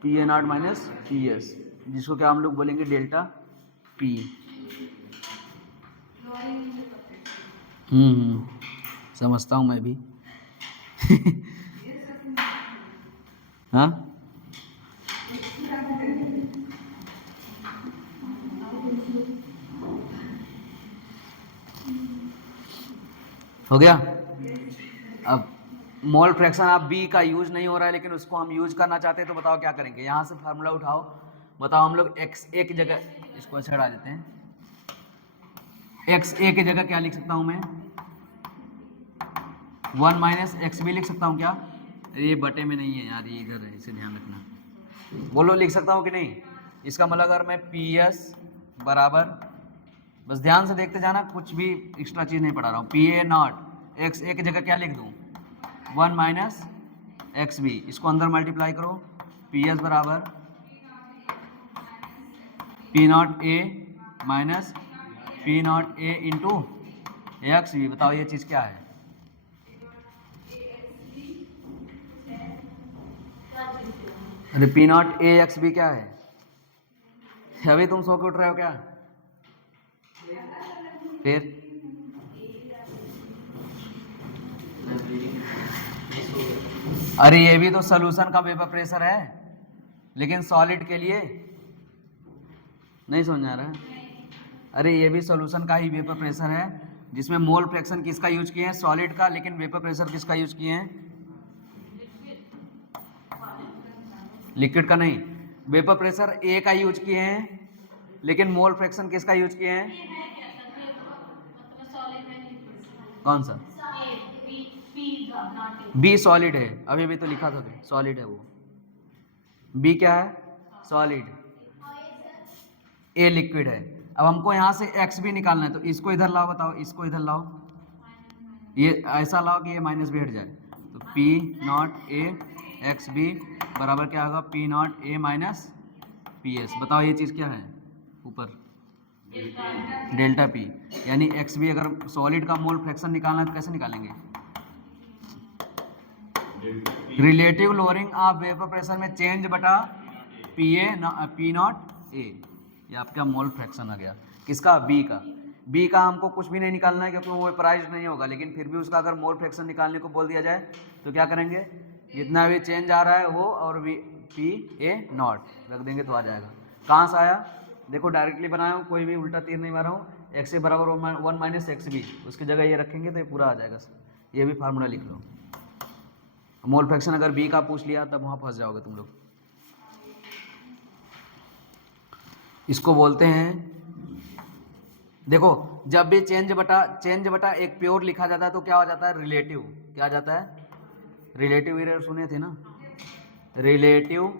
P A nought minus P S, जिसको क्या हम लोग बोलेंगे? Delta P. समझता हूँ मैं भी। हाँ, हो गया। अब मोल फ्रैक्शन आप बी का यूज नहीं हो रहा है, लेकिन उसको हम यूज करना चाहते हैं, तो बताओ क्या करेंगे? यहाँ से फार्मूला उठाओ, बताओ हम लोग एक्स ए की जगह, इसको ऐसे हटा देते हैं, एक्स ए की जगह क्या लिख सकता हूँ मैं? 1 माइनस एक्स बी लिख सकता हूँ क्या? ये बटे में नहीं है यार, ये इधर है, इसे ध्यान रखना। बोलो, लिख सकता हूँ कि नहीं? इसका मतलब अगर मैं पी एस बराबर, बस ध्यान से देखते जाना, कुछ भी एक्स्ट्रा चीज़ नहीं पढ़ा रहा हूँ। पी ए नॉट एक्स ए की जगह क्या लिख दूँ? 1 माइनस एक्स बी। इसको अंदर मल्टीप्लाई करो। पी एस बराबर P not A minus P not A into X B. बताओ ये चीज़ क्या है? अरे P not A X B क्या है? अभी तुम सो के उठ रहे हो क्या? फिर अरे ये भी तो सोल्यूशन का वेपर प्रेशर है, लेकिन सॉलिड के लिए नहीं समझ आ रहा है? अरे ये भी सॉल्यूशन का ही वेपर प्रेशर है, जिसमें मोल फ्रैक्शन किसका यूज किए हैं? सॉलिड का। लेकिन वेपर प्रेशर किसका यूज किए हैं? लिक्विड का नहीं, वेपर प्रेशर ए का यूज किए हैं, लेकिन मोल फ्रैक्शन किसका यूज किए हैं? कौन सा? बी सॉलिड है, अभी भी तो लिखा था, सॉलिड है वो। बी क्या है? सॉलिड। ए लिक्विड है। अब हमको यहाँ से एक्स भी निकालना है, तो इसको इधर लाओ, बताओ इसको इधर लाओ, ये ऐसा लाओ कि ये माइनस भी हट जाए। तो P not A X B बराबर क्या होगा? P not A minus P S. बताओ ये चीज़ क्या है? ऊपर डेल्टा पी, यानी एक्स बी। अगर सॉलिड का मोल फ्रैक्शन निकालना है तो कैसे निकालेंगे? Relative lowering of vapour pressure में चेंज बटा P A P not A. ये आपका मोल फ्रैक्शन आ गया। किसका? बी का। बी का हमको कुछ भी नहीं निकालना है क्योंकि वो वेपराइज्ड नहीं होगा, लेकिन फिर भी उसका अगर मोल फ्रैक्शन निकालने को बोल दिया जाए तो क्या करेंगे? जितना भी चेंज आ रहा है वो और वी पी ए नॉट रख देंगे तो आ जाएगा। कहाँ से आया? देखो डायरेक्टली बनाया हूँ, कोई भी उल्टा तीर नहीं मारा हूँ। एक्स ए बराबर 1 माइनस एक्स बी, उसकी जगह ये रखेंगे तो ये पूरा आ जाएगा। ये भी फार्मूला लिख लो। मोल फ्रैक्शन अगर बी का पूछ लिया तब वहाँ फंस जाओगे तुम लोग। इसको बोलते हैं, देखो जब भी चेंज बटा एक प्योर लिखा जाता है तो क्या हो जाता है? रिलेटिव। क्या आ जाता है? रिलेटिव एरर सुने थे ना? रिलेटिव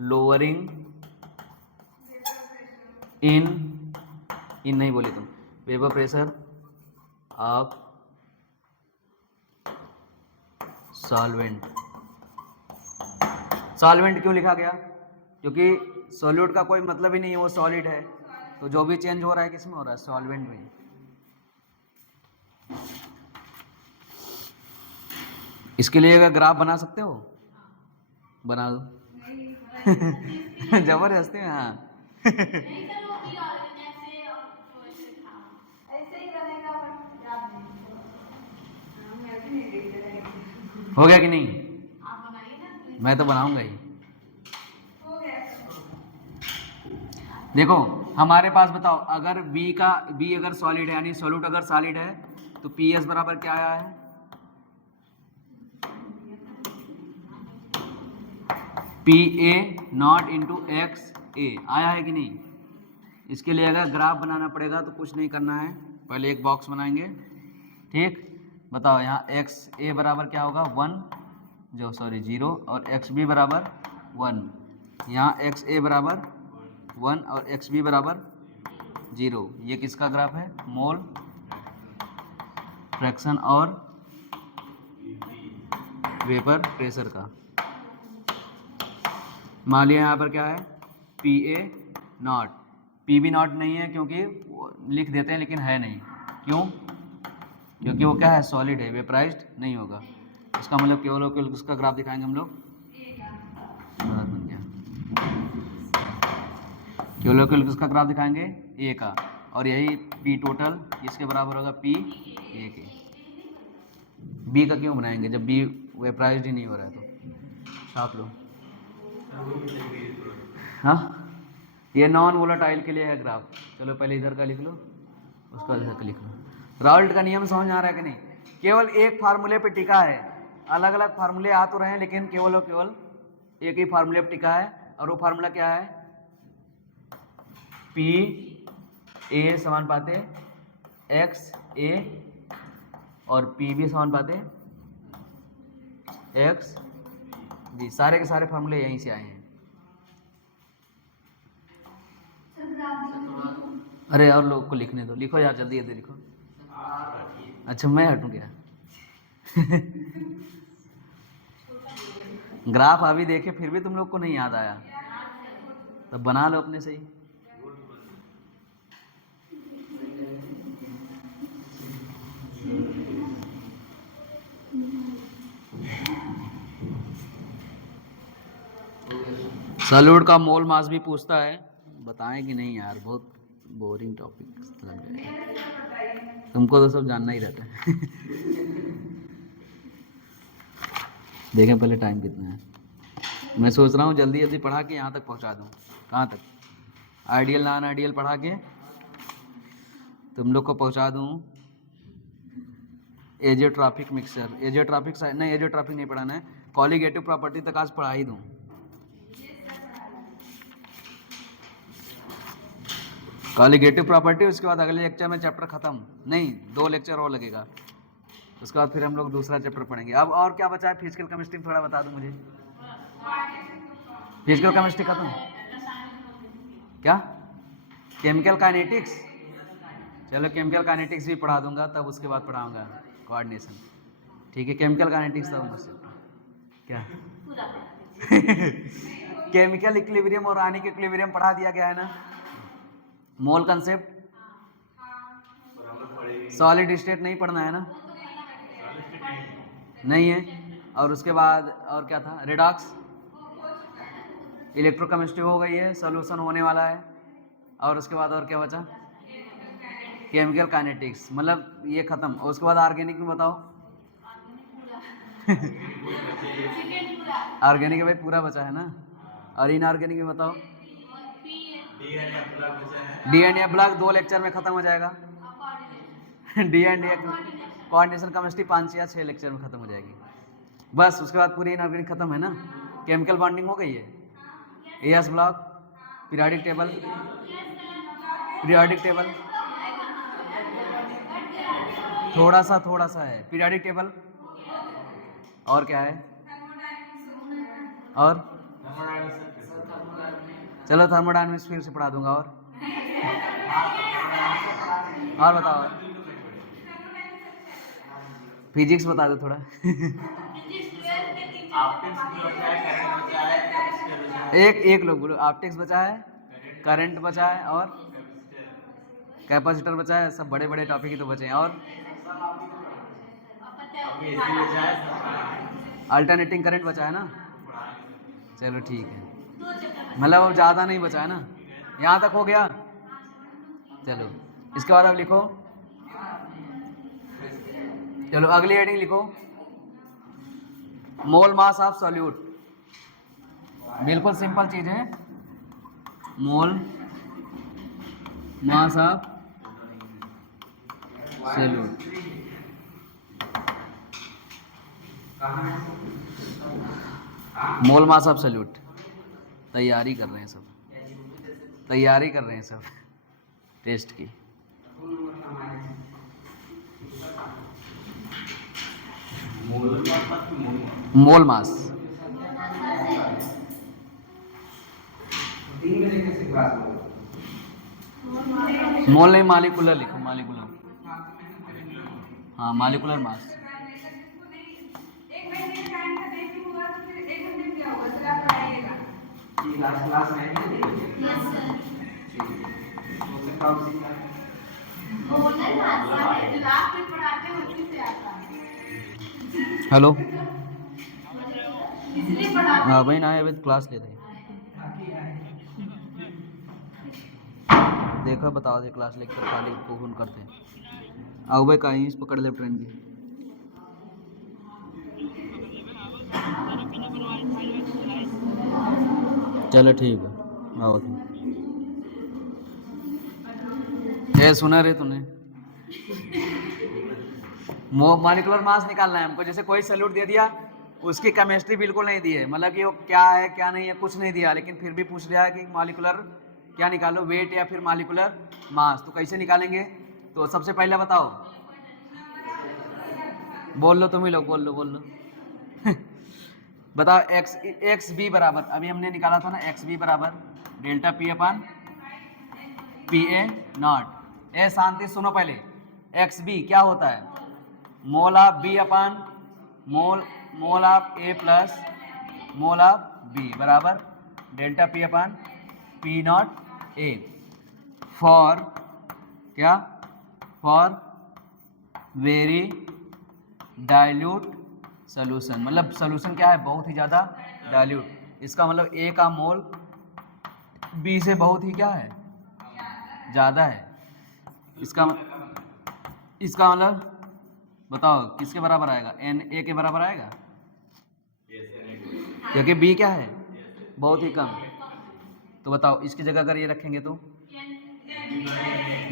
लोअरिंग इन नहीं बोले तुम, vapour pressure of solvent. Solvent क्यों लिखा गया? क्योंकि सॉल्यूट का कोई मतलब ही नहीं है, वो सॉलिड है। तो जो भी चेंज हो रहा है किसमें हो रहा है? सॉल्वेंट में। इसके लिए अगर ग्राफ बना सकते हो, बना दो। जबरदस्ती में? हाँ। हो गया कि नहीं? मैं तो बनाऊंगा ही। देखो हमारे पास बताओ, अगर बी अगर सॉलिड है, यानी सॉल्यूट अगर सॉलिड है, तो पी एस बराबर क्या आया है? P A nought into X A आया है कि नहीं? इसके लिए अगर ग्राफ बनाना पड़ेगा तो कुछ नहीं करना है, पहले एक बॉक्स बनाएंगे। ठीक, बताओ यहाँ एक्स ए बराबर क्या होगा? 0 और एक्स बी बराबर 1। यहाँ एक्स ए बराबर 1 और एक्स बी बराबर 0। ये किसका ग्राफ है? मोल फ्रैक्शन और वेपर प्रेशर का। मान लिया यहाँ पर क्या है? P A naught. P B naught नहीं है क्योंकि लिख देते हैं लेकिन है नहीं। क्यों? क्योंकि वो क्या है? सॉलिड है, वेपराइज्ड नहीं होगा। इसका मतलब केवल और केवल किसका ग्राफ दिखाएंगे हम लोग? बन गया। केवल और केवल किसका ग्राफ दिखाएंगे? ए का। और यही पी टोटल इसके बराबर होगा पी ए के। बी का क्यों बनाएंगे जब बी वेपराइज्ड ही नहीं हो रहा है? तो छाप लो। हाँ, ये नॉन वोलेटाइल के लिए है ग्राफ। चलो पहले इधर का लिख लो, उसके बाद इधर का लिख लो। राउल्ट का नियम समझ आ रहा है कि नहीं? केवल एक फार्मूले पे टिका है, अलग अलग फार्मूले आ तो रहे हैं लेकिन केवल और केवल एक ही फार्मूले पे टिका है। और वो फार्मूला क्या है? पी ए समानुपाते एक्स ए और पी बी समानुपाते एक्स बी। सारे के सारे फार्मूले यहीं से आए हैं। अरे और लोग को लिखने दो, लिखो यार जल्दी जल्दी लिखो। अच्छा मैं हटूं क्या? ग्राफ अभी देखे फिर भी तुम लोग को नहीं याद आया, तो बना लो अपने से ही। सॉल्यूट का मोल मास भी पूछता है, बताएं कि नहीं यार? बहुत बोरिंग टॉपिक लग जाएगा तुमको, तो सब जानना ही रहता है। देखें पहले टाइम कितना है। मैं सोच रहा हूँ जल्दी जल्दी पढ़ा के यहाँ तक पहुँचा दूँ। कहाँ तक? आइडियल नॉन आइडियल पढ़ा के तुम लोग को पहुंचा दूं एजियोट्रॉपिक मिक्सचर। एजियोट्रॉपिक नहीं, एजियोट्रॉपिक नहीं पढ़ाना है, कॉलिगेटिव प्रॉपर्टी तक आज पढ़ा ही दूं। कॉलिगेटिव प्रॉपर्टी, उसके बाद अगले लेक्चर में चैप्टर खत्म, नहीं 2 लेक्चर और लगेगा, उसके बाद फिर हम लोग दूसरा चैप्टर पढ़ेंगे। अब और क्या बचा है? फिजिकल केमिस्ट्री थोड़ा बता दो मुझे। फिजिकल केमिस्ट्री खत्म, क्या केमिकल काइनेटिक्स? चलो केमिकल काइनेटिक्स भी पढ़ा दूंगा, तब उसके बाद पढ़ाऊंगा कोऑर्डिनेशन, ठीक है। केमिकल काइनेटिक्स तब मुझसे क्या केमिकल इक्विलिब्रियम और आयनिक इक्विलिब्रियम पढ़ा दिया गया है ना। मोल कंसेप्ट, सॉलिड स्टेट नहीं पढ़ना है ना, नहीं है। और उसके बाद और क्या था? रेडॉक्स, इलेक्ट्रोकेमिस्ट्री हो गई है, सॉल्यूशन होने वाला है। और उसके बाद और क्या बचा? केमिकल काइनेटिक्स, मतलब ये खत्म। और उसके बाद ऑर्गेनिक में बताओ ऑर्गेनिक भाई पूरा बचा है ना। और इनऑर्गेनिक में बताओ। डीएनए ब्लॉक 2 लेक्चर में खत्म हो जाएगा। डीएनए कोऑर्डिनेशन केमिस्ट्री 5 या 6 लेक्चर में खत्म हो जाएगी बस। उसके बाद पूरी इनऑर्गेनिक खत्म है ना। केमिकल बॉन्डिंग हो गई है, as block, periodic table, periodic table थोड़ा सा है पीरियोडिक टेबल। और क्या है? और चलो थर्मोडायनामिक्स फिर से पढ़ा दूंगा। और बताओ, फिजिक्स बता दो थोड़ा एक लोग बोलो। ऑप्टिक्स बचा है, करंट बचा है, और कैपेसिटर बचा है। सब बड़े बड़े टॉपिक ही तो बचे हैं। और अल्टरनेटिंग करंट बचा है ना। चलो ठीक है, मतलब अब ज़्यादा नहीं बचा है ना, यहाँ तक हो गया। चलो इसके बाद अब लिखो, चलो अगली हेडिंग लिखो, मोल मास ऑफ सॉल्यूट। बिल्कुल सिंपल चीज है, mole mass of solute. Mole mass of solute तैयारी कर रहे हैं सब, तैयारी कर रहे हैं सब टेस्ट की। मोल मास मोल नहीं, मालिकुलर लिखो, मालिकुलर। हाँ मालिकुलर मास। हेलो, हाँ भाई ना अभी क्लास ले रहे हैं। देखो बताओ दे क्लास लेकर खाली को फोन करते हैं। आओ भाई कहीं पकड़ ले ट्रेन की। चलो ठीक है, आओ। ये सुना रे तूने, मॉलिक्यूलर मास निकालना है हमको। जैसे कोई सॉल्यूट दे दिया, उसकी केमिस्ट्री बिल्कुल नहीं दी है, मतलब कि वो क्या है क्या नहीं है कुछ नहीं दिया, लेकिन फिर भी पूछ लिया है कि मॉलिक्यूलर क्या निकालो, वेट या फिर मॉलिक्यूलर मास। तो कैसे निकालेंगे? तो सबसे पहले बताओ, बोल लो तुम ही लोग, बोल लो बताओ। एक्स बी बराबर, अभी हमने निकाला था ना, एक्स बी बराबर delta P upon P A nought. ए शांति सुनो पहले, एक्स बी क्या होता है? Mole of B upon mole of A plus mole of B बराबर delta P upon P not A. For क्या? फॉर वेरी डाइल्यूट सोल्यूशन, मतलब सोल्यूशन क्या है? बहुत ही ज़्यादा डाइल्यूट। इसका मतलब ए का मोल बी से बहुत ही क्या है? ज़्यादा है। इसका मतलब बताओ किसके बराबर आएगा? एन ए के बराबर आएगा, क्योंकि बी क्या है? बहुत ही कम। तो बताओ इसकी जगह अगर ये रखेंगे तो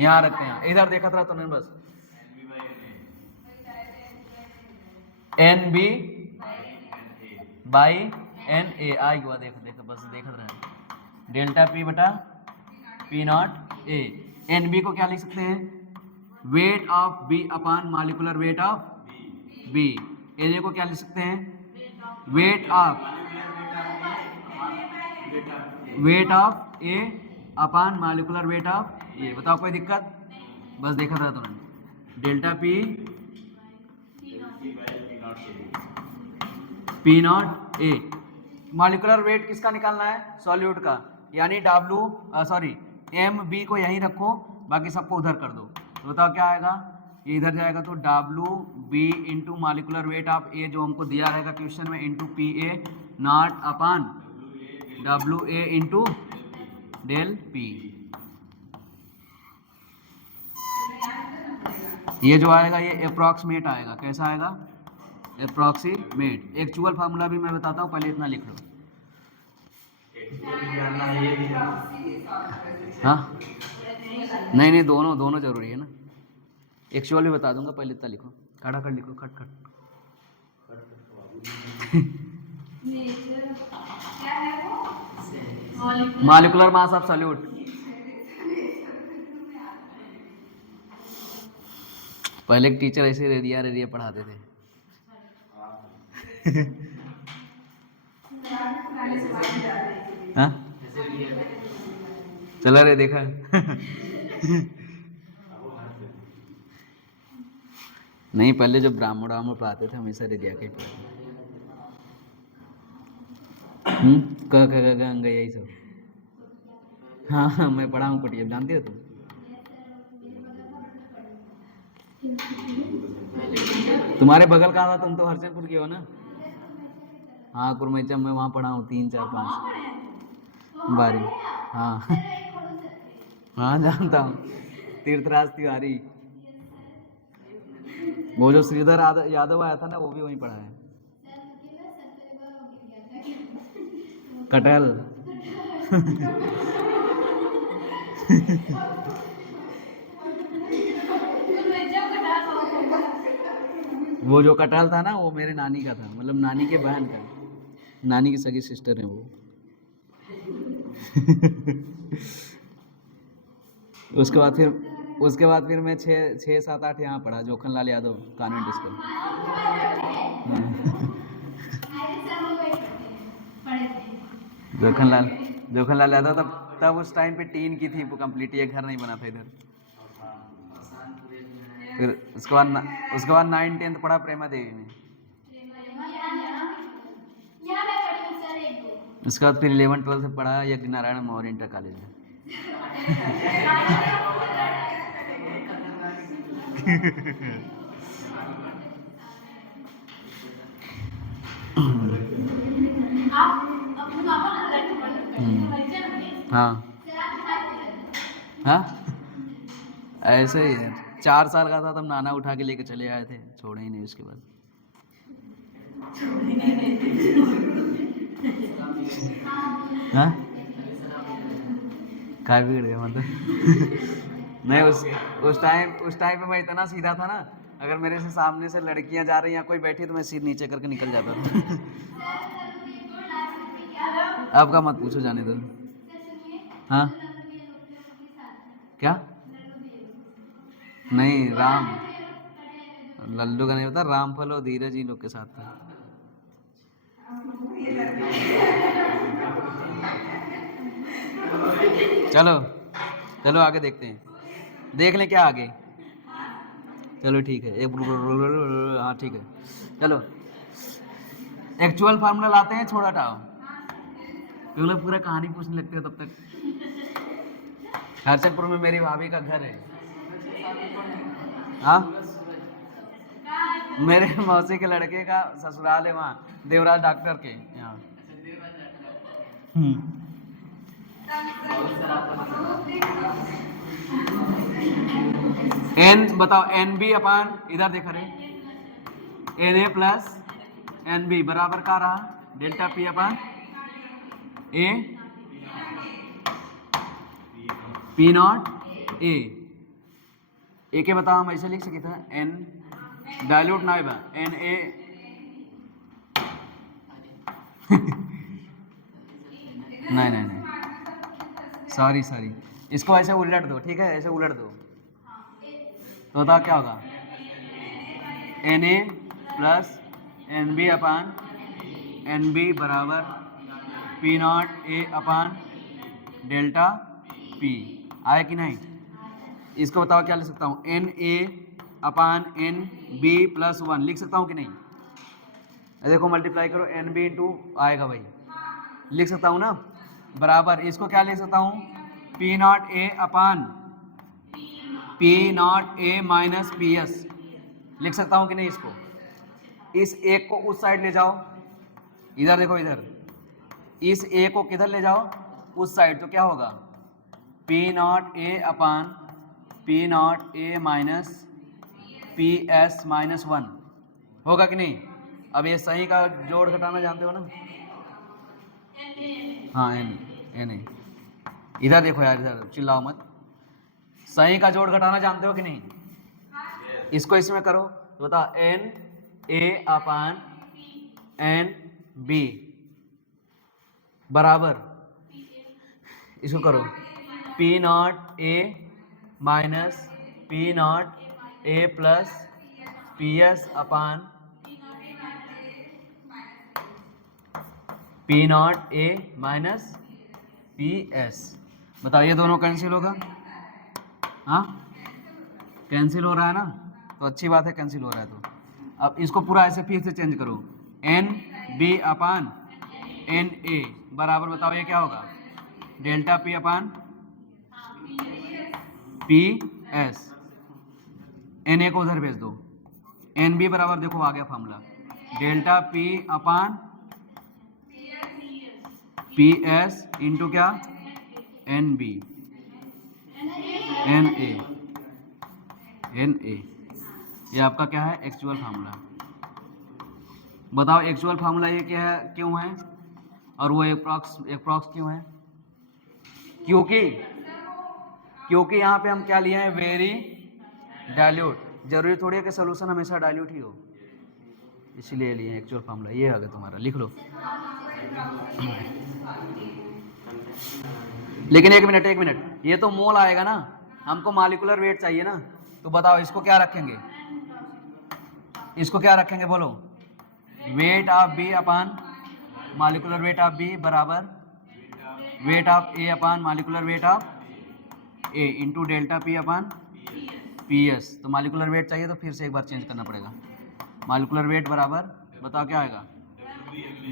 यहाँ रखते हैं, इधर देखा था तुमने बस N B by N A आई हुआ, देखो देखो बस देखा रहे डेल्टा पी बटा P not A. N B को क्या लिख सकते हैं, weight of B upon molecular weight of B. N A को क्या लिख सकते हैं, weight of A upon molecular weight of A. बताओ कोई दिक्कत, बस देखा था तुमने delta P P not A. Molecular weight किसका निकालना है, सॉल्यूट का, यानी एम बी को यहीं रखो, बाकी सबको उधर कर दो। तो बताओ क्या आएगा, ये इधर जाएगा तो W B into molecular weight of A जो हमको दिया रहेगा क्वेश्चन में into P A not upon W A into del P. ये जो आएगा ये अप्रॉक्सीमेट आएगा, कैसा आएगा, अप्रॉक्सीमेट। एक्चुअल फार्मूला भी मैं बताता हूँ, पहले इतना लिख लो। हाँ नहीं नहीं, दोनों दोनों जरूरी है ना, एक्चुअल भी बता दूंगा, पहले इतना लिखो, खड़ा कर लिखो, खट खट मॉलिक्यूलर मास ऑफ सॉल्यूट। पहले एक टीचर ऐसे रेडिया पढ़ाते थे हाँ चला रे देखा नहीं, पहले जब ब्राह्मण पढ़ाते थे हमेशा रेडिया के अंग यही सब। हाँ हाँ मैं पढ़ा हूँ कुटिया, जानती हो तुम? तुम्हारे बगल का था, तुम तो हरचंदपुर की हो ना। हाँ कुरमैचा मैं वहाँ पढ़ा हूँ 3 4 5 बारी। हाँ हाँ जानता हूँ, तीर्थराज तिवारी, वो जो श्रीधर यादव आया था ना वो भी वहीं पढ़ा है। कटहल वो जो कटहल था ना वो मेरे नानी का था, मतलब नानी के बहन का, नानी की सगी सिस्टर है वो। उसके बाद फिर मैं 6 7 8 यहाँ पढ़ा, जोखनलाल यादव कॉन्वेंट स्कूल। जोखनलाल यादव तब उस टाइम पे टीन की थी कंप्लीट, ये घर नहीं बना था इधर। फिर उसके बाद 9 10 पढ़ा प्रेमा देवी में। उसके बाद फिर 11 12 पढ़ा यज्ञ नारायण मौर्य इंटर कॉलेज में। हाँ हाँ ऐसे ही है, 4 साल का था तब नाना उठा के लेके चले आए थे, छोड़े ही नहीं उसके बाद। हाँ काय बिगड़ गया मतलब। नहीं उस टाइम पे मैं इतना सीधा था ना, अगर मेरे से सामने से लड़कियां जा रही या कोई बैठी तो मैं सिर नीचे करके निकल जाता था। आपका मत पूछो, जाने दो। हाँ क्या, नहीं राम लल्लू का नहीं पता, रामफल और धीरज जी लोग के साथ था। चलो आगे देखते हैं, देख लें क्या आगे। चलो ठीक है, हाँ ठीक है। चलो एक्चुअल फार्मूला लाते हैं, छोड़ा हटाओ, क्यों लोग पूरा कहानी पूछने लगते हो तब तक। हरचंदपुर में मेरी भाभी का घर है। हाँ मेरे मौसी के लड़के का ससुराल है वहाँ, देवराज डॉक्टर के यहाँ। एन बताओ, एन बी अपान, इधर देखा रे, N A plus N B बराबर का रहा delta P upon A P not A के बताओ हम ऐसे लिख सके था एन डायल्यूट ना बा एन ए नहीं सॉरी इसको ऐसे उलट दो, ठीक है, ऐसे उलट दो तो बताओ क्या होगा, N A plus N B upon N B बराबर P not A upon delta P. आया कि नहीं? इसको बताओ क्या लिख सकता हूँ, N A upon N B plus 1 लिख सकता हूँ कि नहीं? देखो मल्टीप्लाई करो, एन बी इंटू आएगा भाई, लिख सकता हूँ ना, बराबर इसको क्या लिख सकता हूँ, P not A upon P not A minus P S लिख सकता हूँ कि नहीं? इसको, इस एक को उस साइड ले जाओ, इधर देखो, इधर इस ए को किधर ले जाओ, उस साइड, तो क्या होगा, P not A upon P not A minus P S minus 1 होगा कि नहीं? अब ये सही का जोड़ घटाना जानते हो ना? हाँ एन ए, इधर देखो यार, इधर चिल्लाओ मत, सही का जोड़ घटाना जानते हो कि नहीं? इसको इसमें करो तो बताओ, N A upon N B बराबर, इसको करो, P not A minus P not A plus P S upon P not A minus P S. बताओ ये दोनों कैंसिल होगा? हाँ कैंसिल हो रहा है ना, तो अच्छी बात है, कैंसिल हो रहा है। तो अब इसको पूरा ऐसे फिर से चेंज करो, N B upon N A बराबर, बताओ ये क्या होगा, delta P upon P S, N A को उधर भेज दो, एन बी बराबर देखो आ गया formula, delta P upon P S into क्या, एन बी एन ए, ये आपका क्या है, एक्चुअल फार्मूला। बताओ एक्चुअल फार्मूला ये क्या है, क्यों है, और वो एप्रॉक्स क्यों है? क्योंकि यहाँ पे हम क्या लिए हैं, वेरी डाइल्यूट, जरूरी थोड़ी है कि सोल्यूशन हमेशा डाइल्यूट ही हो, इसीलिए लिए एक्चुअल फार्मूला। ये आ गया तुम्हारा, लिख लो। लेकिन एक मिनट, ये तो मोल आएगा ना, हमको मॉलिक्यूलर वेट चाहिए ना, तो बताओ इसको क्या रखेंगे, इसको क्या रखेंगे बोलो, weight of B upon molecular weight of B बराबर weight of A upon molecular weight of A into delta P upon P S. तो मॉलिक्यूलर वेट चाहिए तो फिर से एक बार चेंज करना पड़ेगा, मॉलिक्यूलर वेट बराबर बताओ क्या आएगा,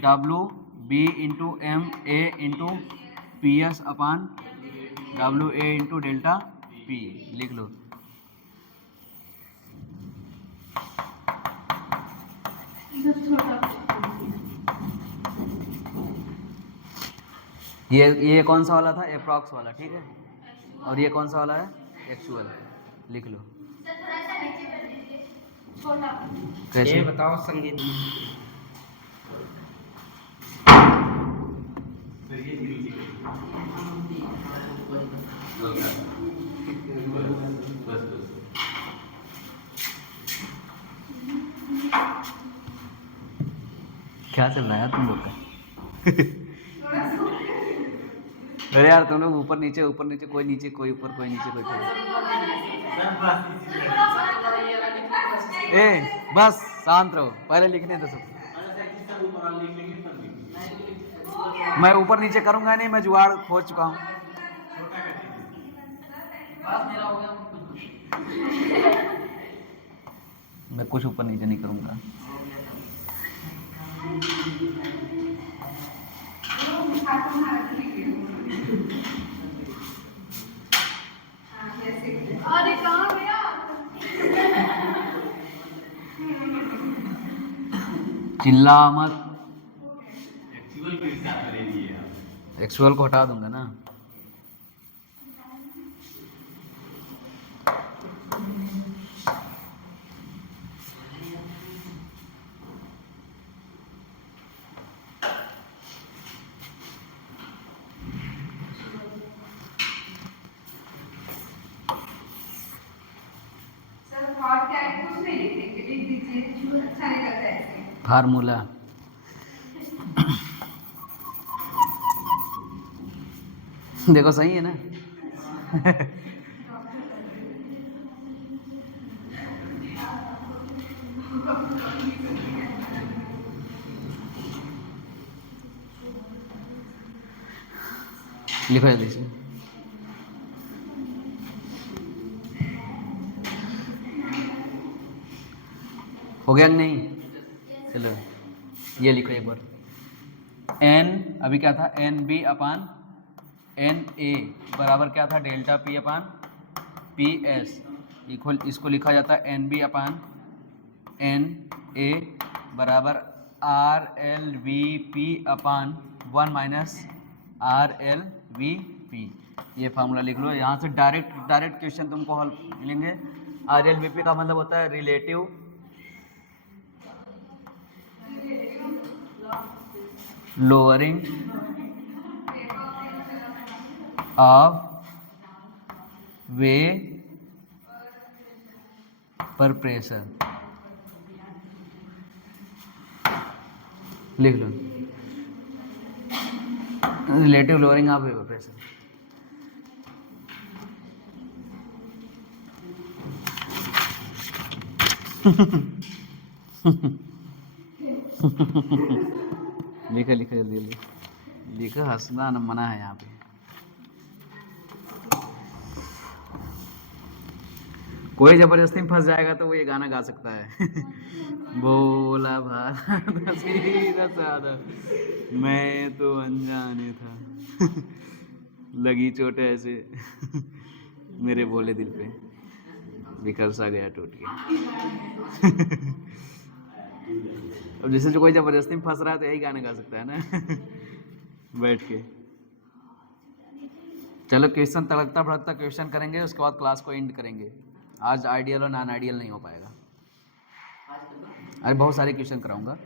W B into M A into P S upon W A into delta P, लिख लो। ये कौन सा वाला था, एप्रॉक्स वाला, ठीक है, और ये कौन सा वाला है, एक्चुअल, लिख लो। कैसे बताओ संगीत? क्या चल रहा है तुम लोग का? अरे यार तुम लोग ऊपर नीचे, कोई नीचे कोई ऊपर, कोई नीचे कोई ऊपर। ए बस शांत रहो, पहले लिखने दो सब। मैं ऊपर नीचे करूंगा नहीं, मैं जुगाड़ खोज चुका हूँ। मैं कुछ ऊपर नीचे नहीं करूंगा। चिल्ला मत, एक्चुअल को हटा दूंगा ना। फार्मूला देखो सही है ना। लिखो जल्दी से। हो गया कि नहीं? चलो ये लिखो एक बार। एन अभी क्या था, N B upon N A बराबर क्या था, delta P upon P S equal, इसको लिखा जाता है N B upon N A बराबर R L V P upon 1 minus R L V P. ये फार्मूला लिख लो। यहाँ से डायरेक्ट क्वेश्चन तुमको हल मिलेंगे। आर एल वी पी का मतलब होता है रिलेटिव लोअरिंग ऑफ वे पर प्रेशर। लिख लो रिलेटिव लोअरिंग ऑफ वे पर प्रेशर। लिखो लिखो जल्दी जल्दी लिखो, हंसना न मना है यहाँ पे। कोई जबरदस्ती में फंस जाएगा तो वो ये गाना गा सकता है। बोला भारत सीधा साधा, मैं तो अनजाने था, लगी चोट ऐसे मेरे बोले दिल पे, बिखर सा गया टूट गया। अब जैसे जो कोई जबरदस्ती में फंस रहा है तो यही गाना गा सकता है ना। बैठ के। चलो क्वेश्चन तड़कता भड़कता क्वेश्चन करेंगे, उसके बाद क्लास को एंड करेंगे। आज आइडियल और नॉन आइडियल नहीं हो पाएगा। अरे बहुत सारे क्वेश्चन कराऊंगा,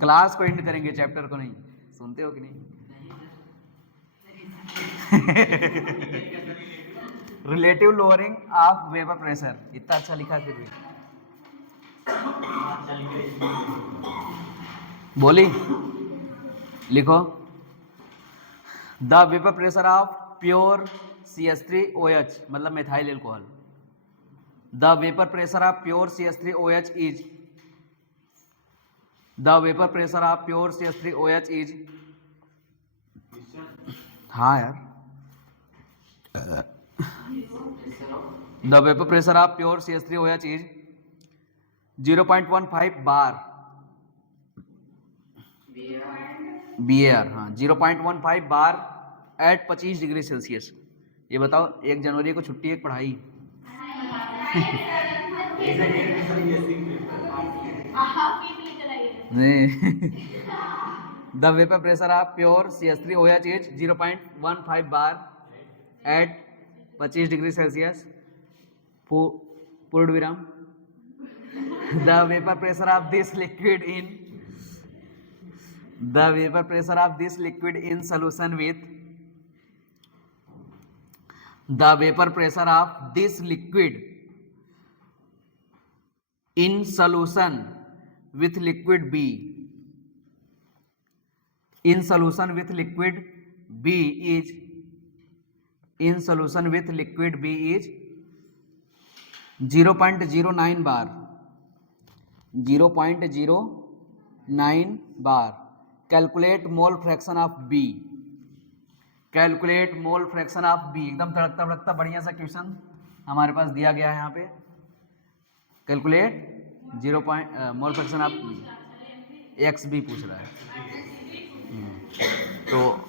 क्लास को एंड करेंगे, चैप्टर को नहीं। सुनते हो कि नहीं? Relative lowering of vapour pressure, इतना अच्छा लिखा फिर भी बोली। लिखो the vapour pressure of pure CH3OH मतलब methyl alcohol. The vapour pressure of pure CH3OH is, the vapour pressure of pure CH3OH is, हाँ यार, the vapour pressure of pure CH3OH is 0.15 bar BAR। हाँ 0.15 bar at 25 degree Celsius. ये बताओ 1 जनवरी को छुट्टी है पढ़ाई। The vapour pressure of pure CH3OH is 0.15 bar at 25 degree Celsius. पूर्ण विराम। The vapour pressure of this liquid in, the vapor pressure of this liquid in solution with, the vapor pressure of this liquid in solution with liquid B, in solution with liquid B is, in solution with liquid B is 0.09 bar, 0.09 bar. Calculate mole fraction of B, calculate mole fraction of B. एकदम तड़कता भड़कता बढ़िया सा question हमारे पास दिया गया है यहाँ पे। Calculate mole fraction of B, XB पूछ रहा है। तो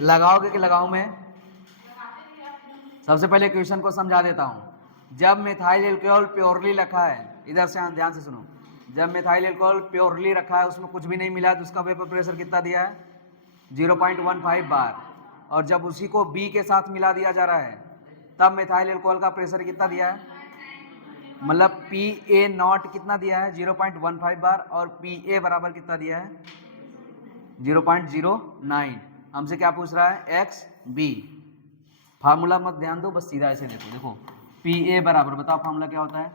लगाओगे कि लगाऊं मैं? सबसे पहले क्वेश्चन को समझा देता हूं। जब मिथाइल एल्कोहल प्योरली रखा है, इधर से ध्यान से सुनो, जब मिथाइल एल्कोहल प्योरली रखा है, उसमें कुछ भी नहीं मिला है, तो उसका वेपर प्रेशर कितना दिया है? 0.15 बार। और जब उसी को B के साथ मिला दिया जा रहा है, तब मिथाइल एल्कोहल का प्रेशर कितना दिया है? मतलब PA नॉट कितना दिया है? 0.15 बार। और PA बराबर कितना दिया है? 0.09। हमसे क्या पूछ रहा है? XB। फार्मूला मत ध्यान दो, बस सीधा ऐसे देखो। PA बराबर, बताओ फार्मूला क्या होता है?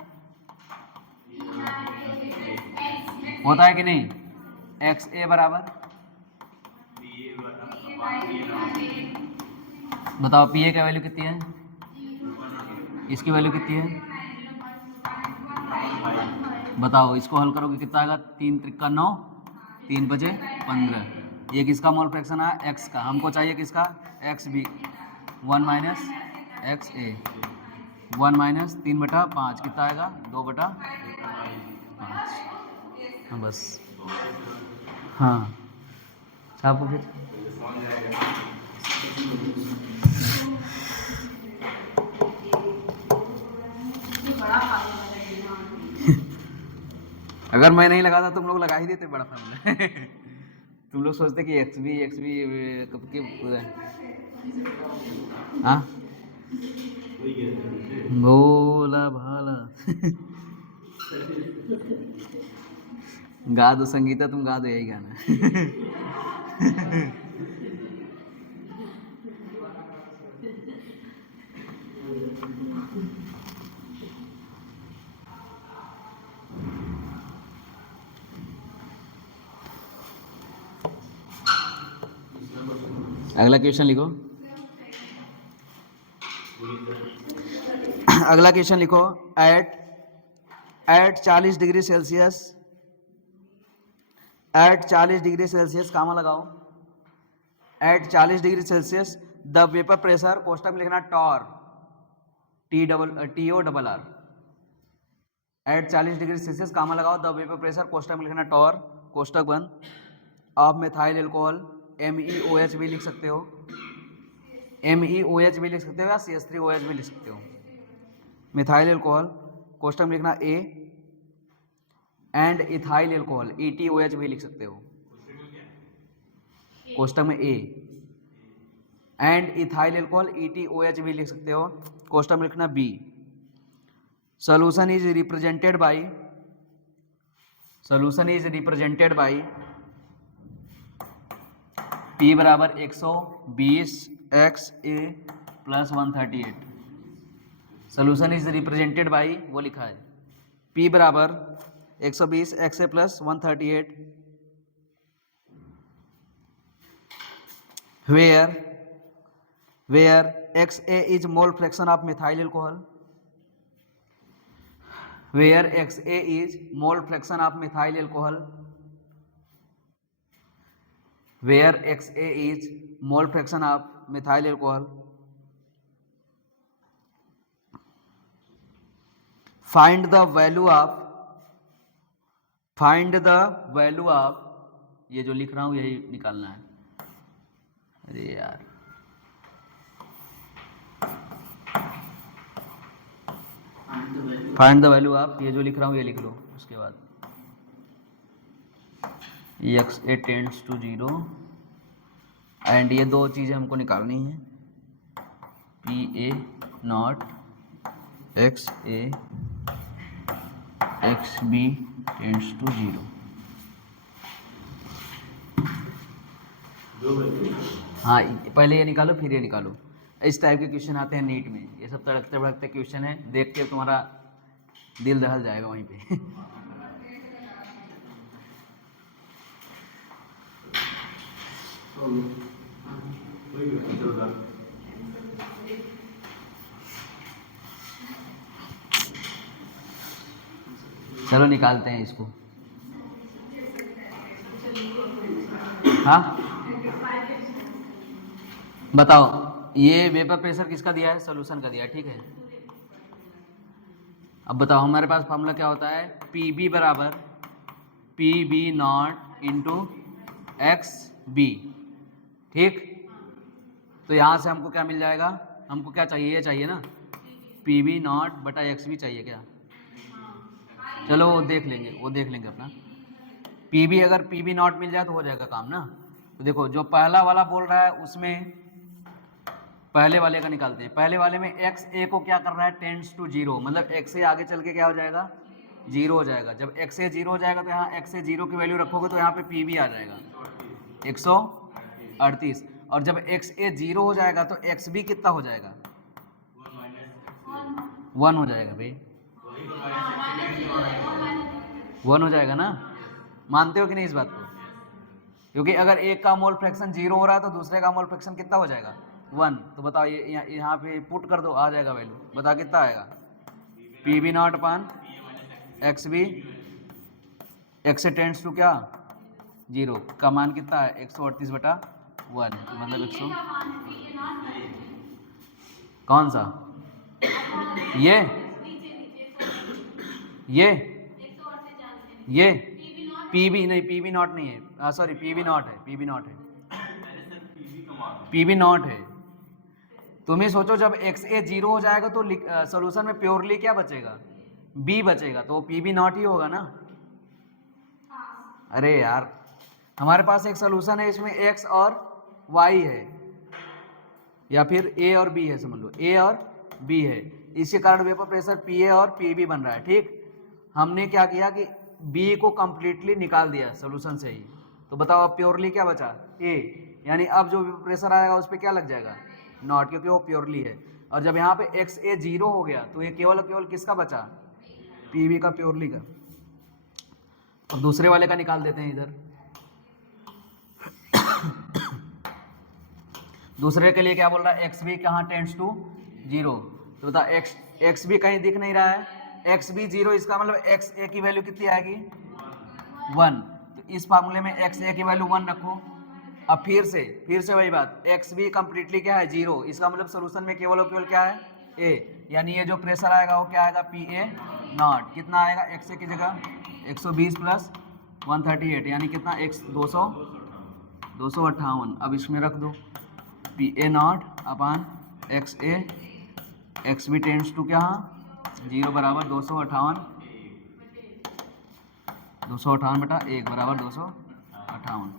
होता है कि नहीं? एक्स ए बराबर, बताओ पी ए का वैल्यू कितनी है, इसकी वैल्यू कितनी है, बताओ। इसको हल करोगे कितना आएगा, 3 त्रिका 9, 3 बजे 15। ये किसका मोल फ्रैक्शन है, एक्स का। हमको चाहिए किसका, एक्स बी। 1 माइनस एक्स ए, 1 माइनस 3/5 कितना आएगा, 2/5। हाँ बस, हाँ छापो फिर। अगर मैं नहीं लगाता तुम लोग लगा ही देते बड़ा फार्मूला। तुम लोग सोचते कि एक्स बी कब के, हाँ भोला भाला। गा दो संगीता, तुम गा दो यही गाना। अगला क्वेश्चन लिखो। अगला क्वेश्चन लिखो। At 40 degree Celsius, at 40 degree Celsius, comma लगाओ। At 40 degree Celsius the vapour pressure, कोष्टक में लिखना torr, TORR। At 40 degree Celsius comma लगाओ, द वेपर प्रेशर, कोष्टक में लिखना टॉर, कोष्टक बंद, ऑफ मिथाइल एल्कोहल, MEOH भी लिख सकते हो, MEOH भी लिख सकते हो, या CH3OH भी लिख सकते हो। मिथाइल एल्कोहल, कोष्टक में लिखना A, and ethyl alcohol, ETOH भी लिख सकते हो, कोष्टक में A, and ethyl alcohol, ETOH भी लिख सकते हो, कोष्टक में लिखना B। Solution is represented by, solution is represented by P बराबर 120 XA plus 138। Solution is represented by, वो लिखा है P बराबर 120 XA plus 138, where XA is mole fraction of methyl alcohol, where XA is mole fraction of methyl alcohol, where XA is mole fraction of methyl alcohol. Find the value of, ये जो लिख रहा हूं यही निकालना है। अरे यार, फाइंड द वैल्यू ऑफ, ये जो लिख रहा हूं ये लिख लो। उसके बाद XA टेंड्स टू 0, एंड ये दो चीज़ें हमको निकालनी है, PA naught XA XB tends to 0। हाँ, पहले ये निकालो फिर ये निकालो। इस टाइप के क्वेश्चन आते हैं नीट में, ये सब तड़कते भड़कते क्वेश्चन है, देख के तुम्हारा दिल दहल जाएगा वहीं पे। चलो निकालते हैं इसको। हाँ बताओ, ये वेपर प्रेशर किसका दिया है, सॉल्यूशन का दिया है, ठीक है। अब बताओ हमारे पास फार्मूला क्या होता है, PB बराबर PB नॉट इंटू XB, ठीक। तो यहाँ से हमको क्या मिल जाएगा, हमको क्या चाहिए, ये चाहिए ना, PB नॉट बटा XB चाहिए क्या। चलो वो देख लेंगे अपना। PB अगर PB नॉट मिल जाए तो हो जाएगा काम ना। तो देखो जो पहला वाला बोल रहा है उसमें पहले वाले का निकालते हैं। पहले वाले में XA को क्या कर रहा है, टेंड्स टू 0, मतलब XA आगे चल के क्या हो जाएगा, 0 हो जाएगा। जब XA 0 हो जाएगा तो यहाँ XA 0 की वैल्यू रखोगे तो यहाँ पे PB आ जाएगा 138, और जब XA 0 हो जाएगा तो XB कितना हो जाएगा, 1 हो जाएगा भाई, 1 हो जाएगा ना। मानते हो कि नहीं इस बात को? क्योंकि अगर एक का मोल फ्रैक्शन 0 हो रहा है तो दूसरे का मोल फ्रैक्शन कितना हो जाएगा? 1। तो बताओ ये यहाँ पे पुट कर दो, आ जाएगा वैल्यू, बताओ कितना आएगा? P B naught upon X B, X से टेंड्स टू क्या? 0 का मान कितना है? 138/1, तो मतलब 100। कौन सा? ये पी बी नहीं, पी बी नॉट नहीं है, सॉरी पी बी नॉट है, पी बी नॉट है, पी बी नॉट है। तुम ही सोचो जब एक्स ए 0 हो जाएगा तो सोल्यूशन में प्योरली क्या बचेगा? बी बचेगा, तो पी बी नॉट ही होगा ना। अरे यार हमारे पास एक सोल्यूशन है, इसमें एक्स और वाई है या फिर ए और बी है, समझ लो ए और बी है, इसके कारण वेपर प्रेशर पी ए और पी बी बन रहा है। ठीक, हमने क्या किया कि बी को कंप्लीटली निकाल दिया सोल्यूशन से ही, तो बताओ अब प्योरली क्या बचा? ए, यानी अब जो वेपर प्रेशर आएगा उस पर क्या लग जाएगा? नॉट, क्योंकि वो प्योरली है। और जब यहाँ पे एक्स ए 0 हो गया तो ये केवल केवल किसका बचा? पी बी का, प्योरली का। अब दूसरे वाले का निकाल देते हैं इधर। दूसरे के लिए क्या बोल रहा है? एक्स बी कहाँ टेंड्स टू 0, तो बता एक्स बी कहीं दिख नहीं रहा है, एक्स बी 0, इसका मतलब एक्स ए की वैल्यू कितनी आएगी? 1। तो इस फार्मूले में एक्स ए की वैल्यू 1 रखो। अब फिर से वही बात, एक्स बी कंप्लीटली क्या है? 0, इसका मतलब सोल्यूशन में केवल और केवल क्या है? ए, यानी ये जो प्रेशर आएगा वो क्या आएगा? P A not. कितना आएगा? एक्स ए की जगह 120 प्लस 138, यानी कितना? एक्स 258। अब इसमें रख दो P A not upon X A, X B tends to क्या? 0 बराबर 258/1 बराबर 258।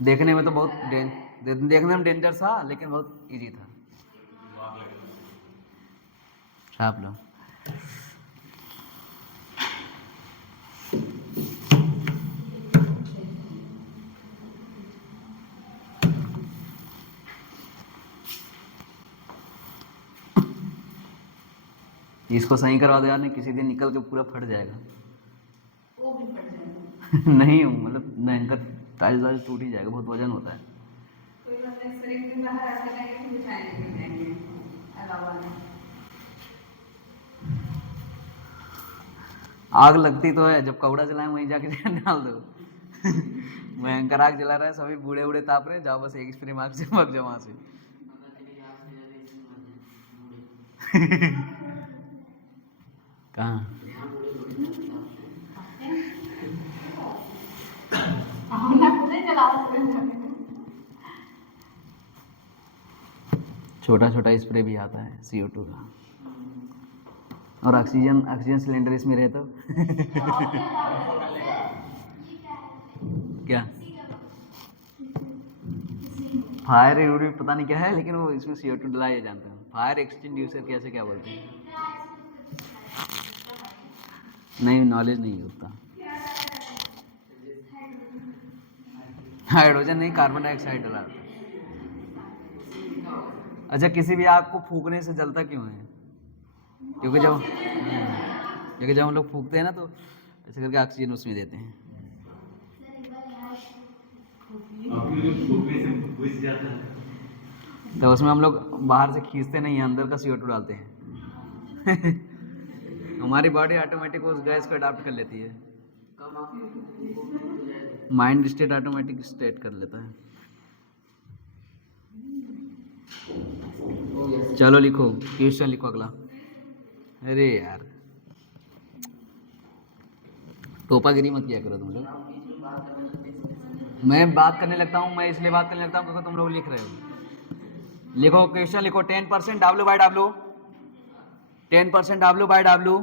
देखने में तो बहुत देखने में डेंजर था, लेकिन बहुत इजी था। छाप लो। इसको सही करवा दो यार, नहीं किसी दिन निकल के पूरा फट जाएगा। वो भी फट जाएगा। नहीं मतलब भयंकर टाइल्स वाइल्स टूट ही जाएगा, बहुत वजन होता है। कोई बात नहीं, सर एक दिन बाहर आके जाएंगे तो बिछाएंगे अलावा में। आग लगती तो है, जब कौड़ा जलाएं वहीं जाके डाल दो। भयंकर आग जला रहा है, सभी बूढ़े बूढ़े ताप रहे हैं, जाओ बस एक स्प्रे मार से भाग जाओ वहां से। कहाँ? छोटा छोटा स्प्रे भी आता है CO2 का, और ऑक्सीजन सिलेंडर इसमें रहे तो क्या फायर एग्जिटिंग्विशर पता नहीं क्या है, लेकिन वो इसमें CO2 डला, ये जानता हूँ। फायर एक्सटिंग्विशर कैसे क्या बोलते हैं? नहीं, नॉलेज नहीं होता। हाइड्रोजन नहीं, कार्बन डाइऑक्साइड डला होता है। अच्छा, किसी भी आग को फूकने से जलता क्यों है? क्योंकि जब हम लोग फूकते हैं ना तो ऐसे करके ऑक्सीजन उसमें देते हैं। तो उसमें हम लोग बाहर से खींचते नहीं हैं, अंदर का CO2 डालते हैं। हमारी बॉडी ऑटोमेटिक उस गैस को अडाप्ट कर लेती है, माइंड स्टेट ऑटोमेटिक स्टेट कर लेता है। चलो लिखो, क्वेश्चन लिखो अगला। अरे यार टोपागिरी मत किया करो तुम लोग। मैं बात करने लगता हूँ, मैं इसलिए बात करने लगता हूँ क्योंकि तुम लोग लिख रहे हो। लिखो क्वेश्चन लिखो, 10% W/W, 10% W/W,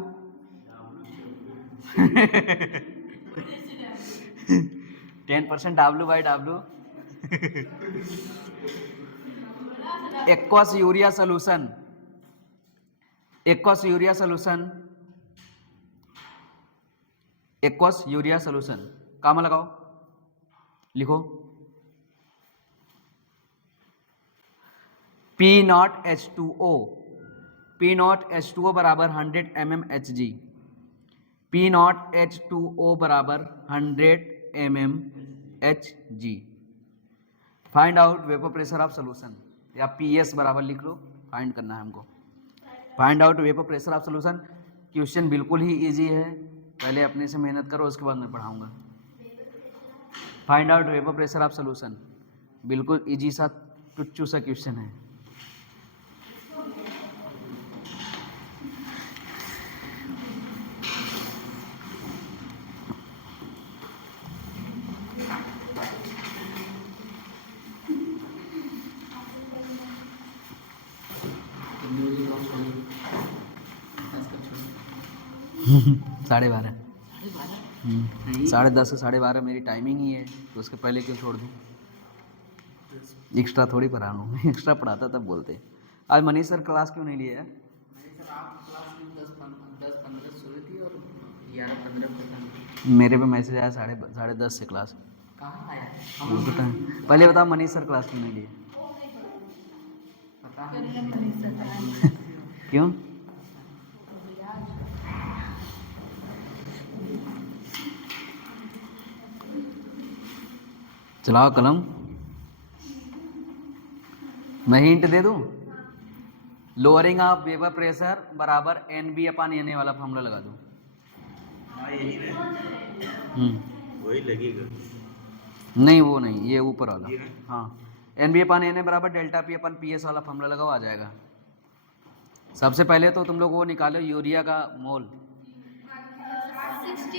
10% W/W aqueous urea solution, aqueous urea solution, aqueous urea solution काम लगाओ, लिखो P0H2O, P0H2O बराबर 100 mmHg, P नॉट H2O बराबर 100 mmHg। Find out vapour pressure of solution, या PS बराबर लिख लो, फाइंड करना है हमको। Find out vapour pressure of solution. Question बिल्कुल ही इजी है, पहले अपने से मेहनत करो, उसके बाद मैं पढ़ाऊंगा। Find out vapour pressure of solution, बिल्कुल इजी सा टुच्चू सा क्वेश्चन है। साढ़े 12, 10:30 से 12:30 मेरी टाइमिंग ही है, तो उसके पहले क्यों छोड़ दूँ? एक्स्ट्रा थोड़ी पढ़ा रहा हूँ, एक्स्ट्रा पढ़ाता तब बोलते। आज मनीष सर क्लास क्यों नहीं लिया? मेरे पे मैसेज आया 10:30 से क्लास। कहाँ आया? पहले बताओ मनीष सर क्लास क्यों नहीं लिए? क्यों? चलाओ कलम, मैं हिंट दे दूं। लोअरिंग ऑफ वेपर प्रेशर बराबर NB/Na वाला फॉर्मूला लगा दूं। वही लगेगा। नहीं वो नहीं, ये ऊपर वाला। हाँ, NB/Na बराबर ΔP/PS वाला फॉर्मूला लगाओ, आ जाएगा। सबसे पहले तो तुम लोग वो निकालो यूरिया का मोल। 60।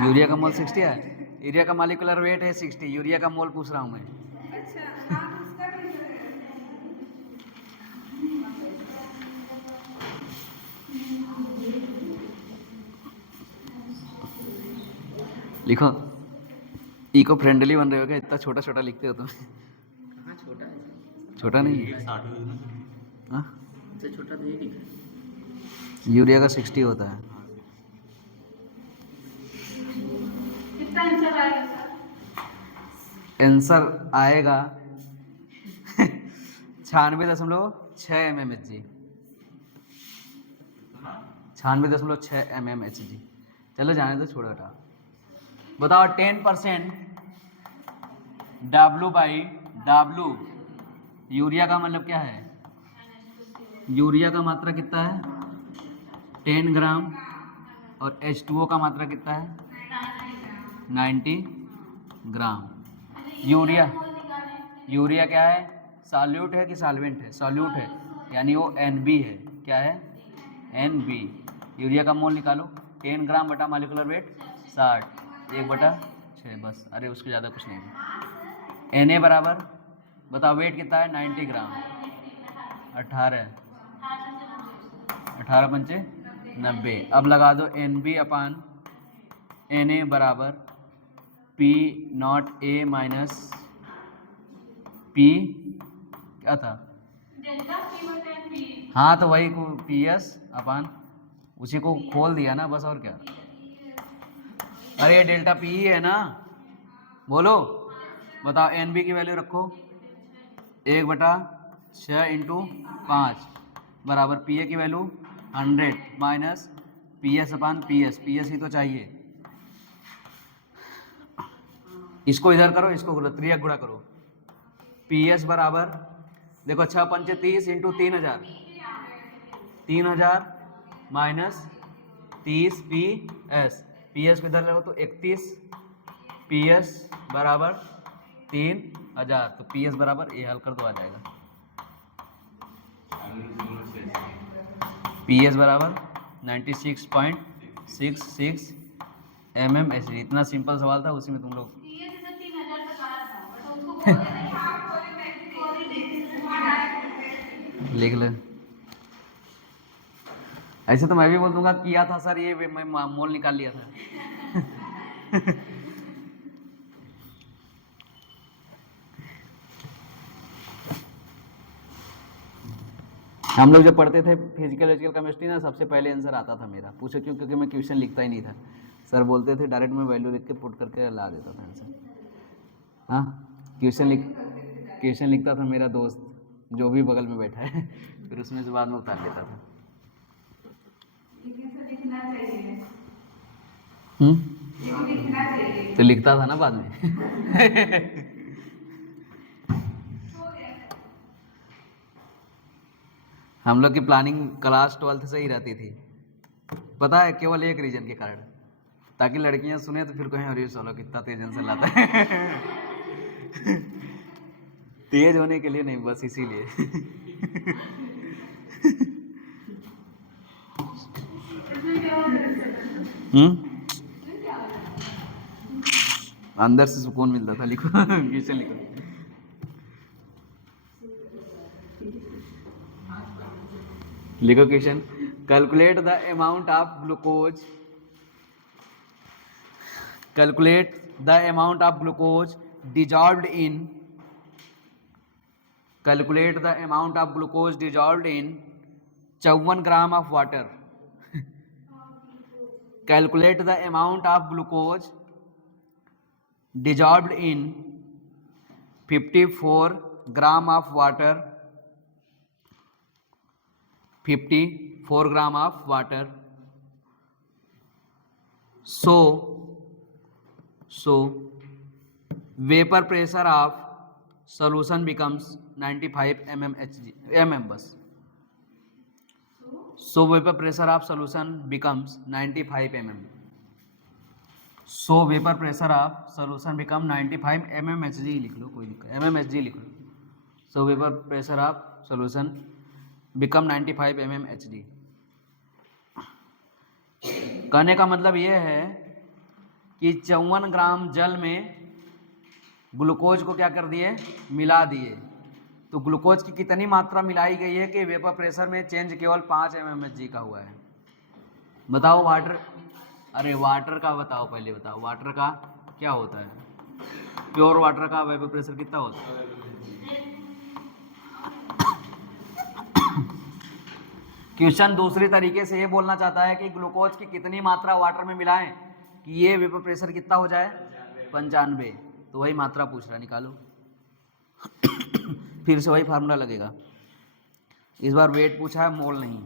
यूरिया का मोल 60 है। यूरिया का मॉलिक्यूलर वेट है 60, यूरिया का मोल पूछ रहा हूँ मैं। लिखो, इको फ्रेंडली बन रहे हो क्या? इतना छोटा छोटा लिखते हो तुम। कहाँ छोटा है? छोटा नहीं है, हाँ छोटा तो ये लिखा। यूरिया का 60 होता है। कितना आंसर आएगा सर? आंसर आएगा 96.6 mmHg। 96.6 mmHg। चलो जाने दो, छोड़ो हटा। बताओ 10% W/W, यूरिया का मतलब क्या है? यूरिया का मात्रा कितना है? 10 ग्राम। और H2O का मात्रा कितना है? 90 ग्राम। यूरिया क्या है? सॉल्यूट है कि सॉल्वेंट है? सॉल्यूट है, यानी वो NB है। क्या है? NB। यूरिया का मोल निकालो, 10 ग्राम बटा मॉलिक्यूलर वेट 60, 1/6 बस। अरे उसके ज़्यादा कुछ नहीं है। Na बराबर बताओ, वेट कितना है? 90 ग्राम। 18 पंचे 90। अब लगा दो NB/Na बराबर P0A माइनस P क्या था? हाँ तो वही को PS/, उसी को खोल दिया ना बस, और क्या। अरे ΔP ही है ना, बोलो। बताओ NB की वैल्यू रखो, 1/6 × 5 बराबर PA की वैल्यू 100 माइनस PS/PS। PS ही तो चाहिए। इसको इधर करो, इसको त्रियक गुणा करो। PS बराबर देखो 6 पंचे 30 × 3000, 3000 माइनस 30 PS। PS को इधर लगो तो 31 PS बराबर 3000। तो PS बराबर ये हल कर दो, आ जाएगा। PS बराबर 96.66 mmHg। इतना सिंपल सवाल था, उसी में तुम लोग लिख ले। ऐसे तो मैं भी बोल दूंगा किया था सर, ये मैं मोल निकाल लिया था। हम लोग जब पढ़ते थे फिजिकल केमिस्ट्री ना, सबसे पहले आंसर आता था मेरा। पूछो क्यों? क्योंकि मैं क्वेश्चन लिखता ही नहीं था। सर बोलते थे डायरेक्ट मैं वैल्यू लिख के पुट करके ला देता था आंसर। हाँ, क्वेश्चन लिखता था मेरा दोस्त जो भी बगल में बैठा है, फिर उसमें से बाद में उतार लेता था। तो लिखता था ना बाद में। हम लोग की प्लानिंग क्लास 12th से ही रहती थी, पता है, केवल एक रीजन के कारण, ताकि लड़कियां सुने तो फिर कहें अरे साला कितना तेज आंसर लाता है। तेज होने के लिए नहीं, बस इसीलिए। अंदर से सुकून मिलता था। लिखो क्वेश्चन लिखो। लिखो question. Calculate the amount of glucose, calculate the amount of glucose dissolved in, calculate the amount of glucose dissolved in 54 gram of water. Calculate the amount of glucose dissolved in 54 gram of water, 54 gram of water. So vapor pressure of solution becomes 95 mm बस. So vapor pressure of solution becomes 95 mm. So vapor pressure of solution become 95 mmHg लिख लो, कोई दिक्कत, mmHg लिख लो. So vapor pressure of solution become 95 mmHg. कहने का मतलब ये है कि 54 ग्राम जल में ग्लूकोज को क्या कर दिए, मिला दिए. तो ग्लूकोज की कितनी मात्रा मिलाई गई है कि वेपर प्रेशर में चेंज केवल 5 mmHg का हुआ है. बताओ वाटर, अरे वाटर का बताओ, पहले बताओ वाटर का क्या होता है. प्योर वाटर का वेपर प्रेशर कितना होता है. क्वेश्चन दूसरी तरीके से ये बोलना चाहता है कि ग्लूकोज की कितनी मात्रा वाटर में मिलाएं कि ये वेपर प्रेशर कितना हो जाए, 95. तो वही मात्रा पूछ रहा है, निकालो. फिर से वही फार्मूला लगेगा. इस बार वेट पूछा है, मोल नहीं.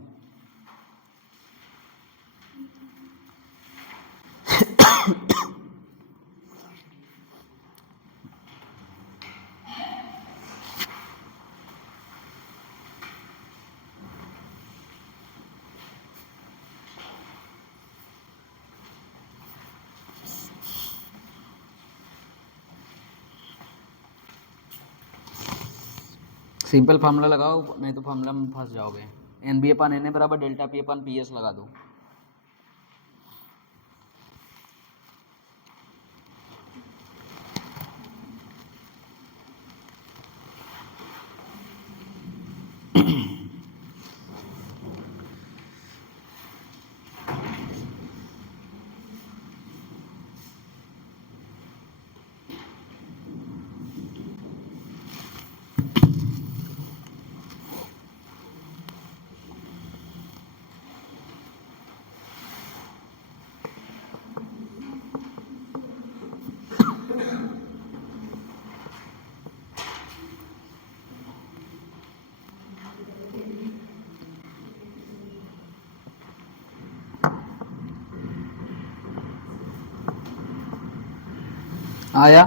सिंपल फार्मूला लगाओ, नहीं तो फार्मूला में फंस जाओगे. NB अपन NA बराबर डेल्टा P अपन PS लगा दो. आया.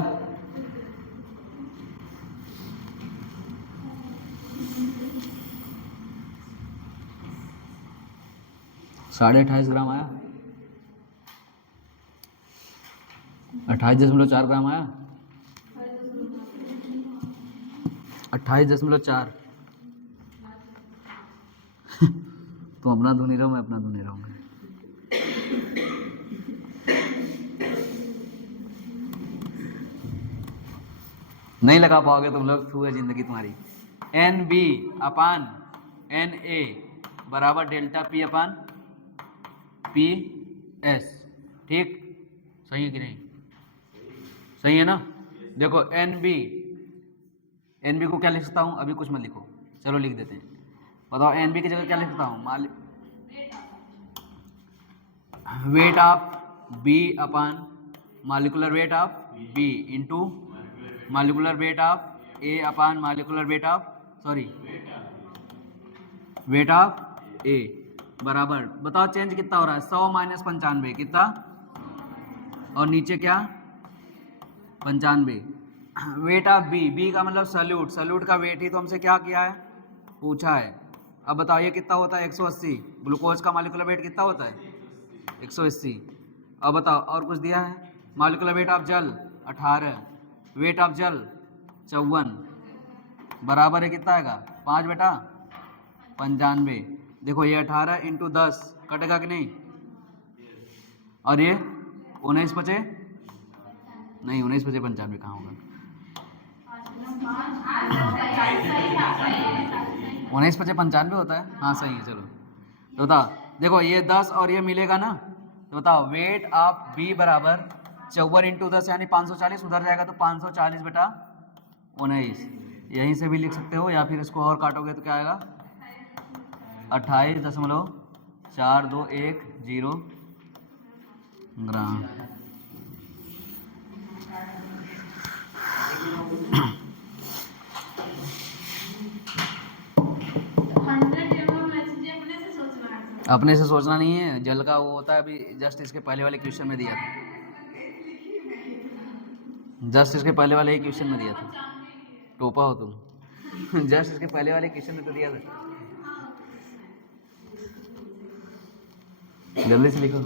साढ़े 28 ग्राम आया. 28.4 ग्राम आया. 28.4. तुम अपना धुनी रहो, मैं अपना धुनी रहूंगा. नहीं लगा पाओगे तुम लोग, थू है जिंदगी तुम्हारी. NB अपान NA बराबर डेल्टा P अपान PS. ठीक, सही है कि नहीं, सही है ना. देखो NB को क्या लिख सकता हूँ, अभी कुछ मत लिखो, चलो लिख देते हैं. बताओ NB की जगह क्या लिख सकता हूँ, weight of B upon molecular weight of B into molecular weight of A upon molecular weight of, sorry, weight of A बराबर, बताओ चेंज कितना हो रहा है, 100 माइनस 95 कितना, और नीचे क्या 95। वेट ऑफ बी, बी का मतलब सल्यूट, सल्यूट का वेट ही तो हमसे क्या किया है, पूछा है। अब बताओ ये कितना होता है 180, ग्लूकोज का मॉलिक्यूलर वेट कितना होता है 180। अब बताओ और कुछ दिया है, मॉलिक्यूलर वेट ऑफ जल 18, वेट ऑफ जल 54, बराबर है कितना आएगा 5 बेटा 95। देखो ये 18 इंटू 10 कटेगा कि नहीं, और ये 19 बचे नहीं, 19 बचे 95 कहाँ होगा, 19 बचे 95 होता है, हाँ सही है। चलो तो बताओ, देखो ये 10 और ये मिलेगा ना, तो बताओ वेट ऑफ बी बराबर 54 इंटू 10 यानी 540, उधर जाएगा तो 540 बेटा 19, यहीं से भी लिख सकते हो, या फिर इसको और काटोगे तो क्या आएगा 28.4210 ग्राम। अपने से सोचना नहीं है, जल का वो होता है, अभी जस्ट इसके पहले वाले क्वेश्चन में दिया था, जस्ट इसके पहले वाले ही क्वेश्चन में दिया था, टोपा हो तुम। जस्ट इसके पहले वाले क्वेश्चन में तो दिया था, जल्दी से लिखो।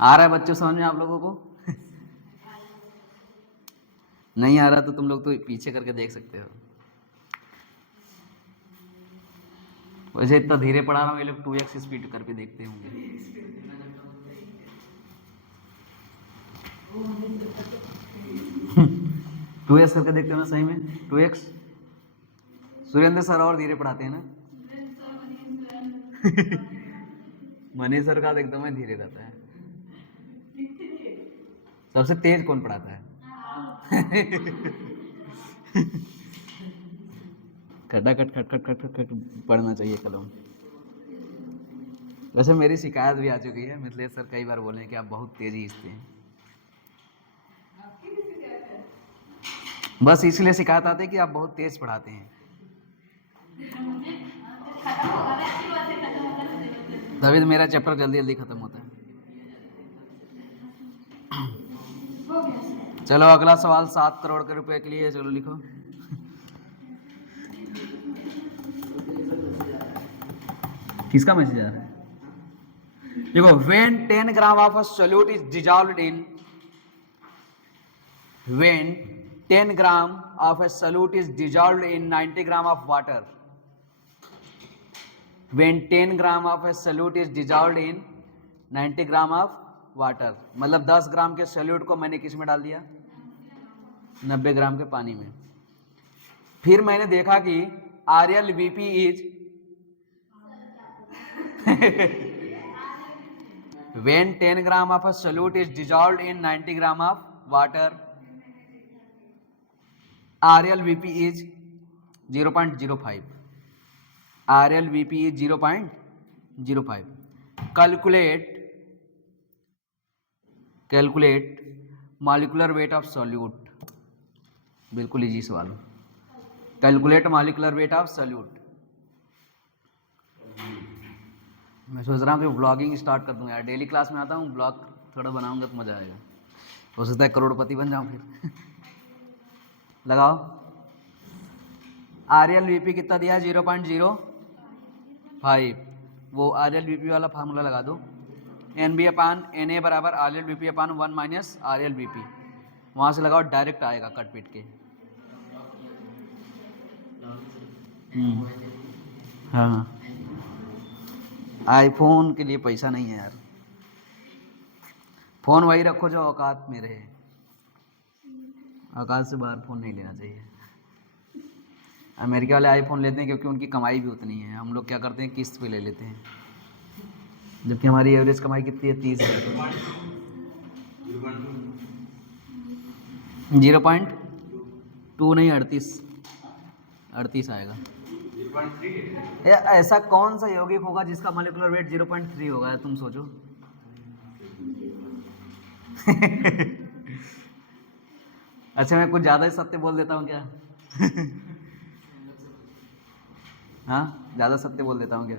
आ रहा है बच्चों समझ में आप लोगों को? नहीं आ रहा तो तुम लोग तो पीछे करके देख सकते हो। वैसे इतना धीरे पढ़ा रहा हूँ, ये लोग 2x स्पीड करके देखते होंगे। टू एक्स करके देखते हो ना सही में, 2x। सुरेंद्र सर और धीरे पढ़ाते हैं ना। मनीष सर का तो एकदम ही धीरे रहता है। सबसे तेज कौन पढ़ाता है? खटा खट खट खट खट खट पढ़ना चाहिए कलम। वैसे मेरी शिकायत भी आ चुकी है, मिथिलेश सर कई बार बोले कि आप बहुत तेजी खींचते हैं। बस इसलिए शिकायत आती है कि आप बहुत तेज पढ़ाते हैं, तभी तो मेरा चैप्टर जल्दी जल्दी खत्म होता है। चलो अगला सवाल 7 करोड़ के रुपए के लिए, चलो लिखो। किसका मैसेज आ रहा है? देखो, when 10 gram of a solute is dissolved in, when 10 gram of a solute is dissolved in 90 gram of water, when 10 gram of a solute is dissolved in 90 gram of water, मतलब 10 ग्राम के solute को मैंने किस में डाल दिया, 90 ग्राम के पानी में। फिर मैंने देखा कि RLVP is when 10 gram of a solute is dissolved in 90 gram of water, RLVP is 0.05, RLVP is 0.05। calculate molecular weight of solute, बिल्कुल इजी सवाल। Calculate molecular weight of solute. मैं सोच रहा हूँ कि ब्लॉगिंग स्टार्ट कर दूँ यार, डेली क्लास में आता हूँ, ब्लॉग थोड़ा बनाऊंगा तो मज़ा आएगा, हो सकता है करोड़पति बन जाऊँ फिर। लगाओ, RLVP कितना दिया है 0.05, वो RLVP वाला फार्मूला लगा दो, NB/Na बराबर RLVP/1 माइनस RLVP, वहाँ से लगाओ, डायरेक्ट आएगा कट पीट के। हाँ, आईफोन के लिए पैसा नहीं है यार, फ़ोन वही रखो जो औकात में रहे, औकात से बाहर फ़ोन नहीं लेना चाहिए। अमेरिका वाले आईफोन लेते हैं क्योंकि उनकी कमाई भी उतनी है, हम लोग क्या करते हैं किस्त पे ले लेते हैं, जबकि हमारी एवरेज कमाई कितनी है 30,000। 0.2 नहीं 38 आएगा। ऐसा कौन सा यौगिक होगा जिसका मॉलिक्यूलर वेट 0.3 होगा, तुम सोचो। अच्छा मैं कुछ ज़्यादा ही सत्य बोल देता हूँ क्या? हाँ, ज़्यादा सत्य बोल देता हूँ क्या?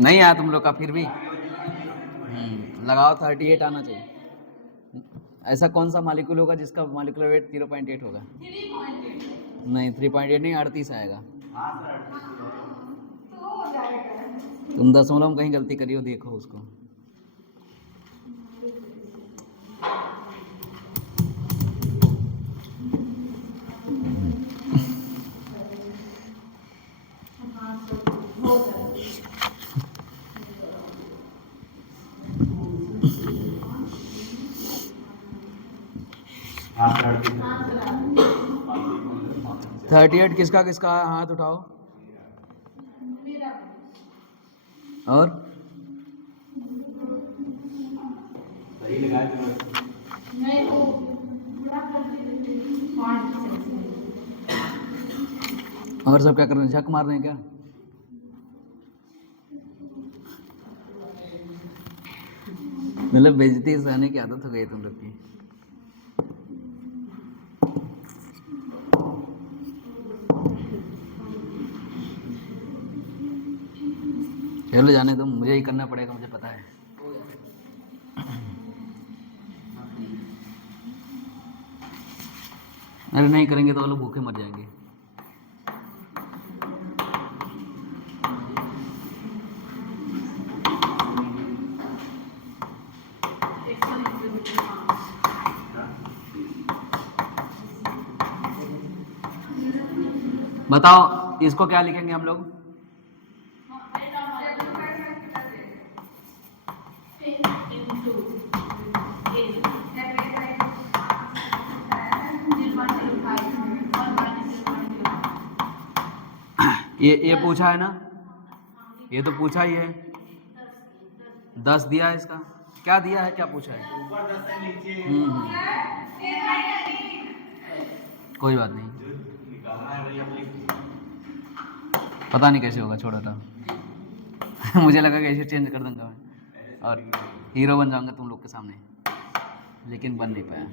नहीं आया तुम लोग का फिर भी। लगाओ 38 आना चाहिए। ऐसा कौन सा मालिक्यूल होगा जिसका मालिकुलर वेट 0.8 होगा? नहीं 3.8 नहीं, 38 आएगा। तुम दशमलव में कहीं गलती करी हो, देखो उसको। हाँ सर 38 किसका किसका है? हाथ उठाओ। और सही लगाए तो और सब क्या कर रहे हैं? झक मार रहे हैं क्या? मतलब बेइज्जती सहने की आदत हो गई है तुम लोग की। चलो जाने दो, मुझे ही करना पड़ेगा, मुझे पता है। अरे नहीं करेंगे तो वो लोग भूखे मर जाएंगे। बताओ इसको क्या लिखेंगे हम लोग? ये पूछा है ना, ये तो पूछा ही है। 10 दिया है इसका, क्या दिया है, क्या पूछा है? ऊपर 10 से नीचे कोई बात नहीं, जो निकालना है वही आप लिख। पता नहीं कैसे होगा, छोड़ो था। मुझे लगा कि ऐसे चेंज कर दूंगा मैं और हीरो बन जाऊंगा तुम लोग के सामने, लेकिन बन नहीं पाया।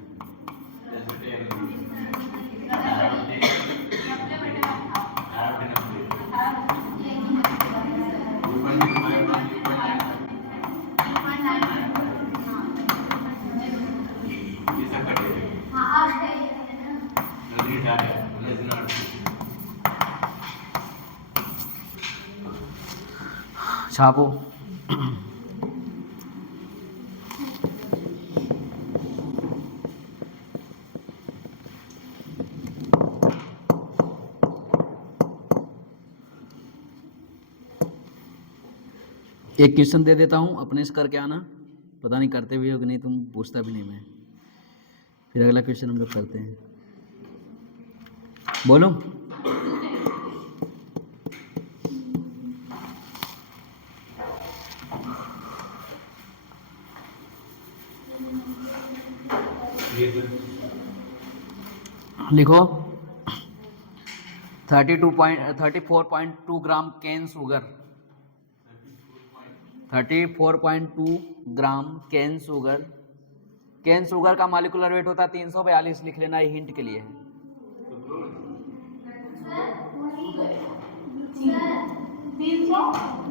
छापो। एक क्वेश्चन दे देता हूँ, अपने से करके आना। पता नहीं करते भी हो कि नहीं, तुम पूछता भी नहीं मैं। फिर अगला क्वेश्चन हम लोग करते हैं। बोलो। लिखो 34.2 gram cane sugar, 34.2 gram cane sugar. Cane sugar का मॉलिक्यूलर वेट होता है 342, लिख लेना, ये हिंट के लिए है।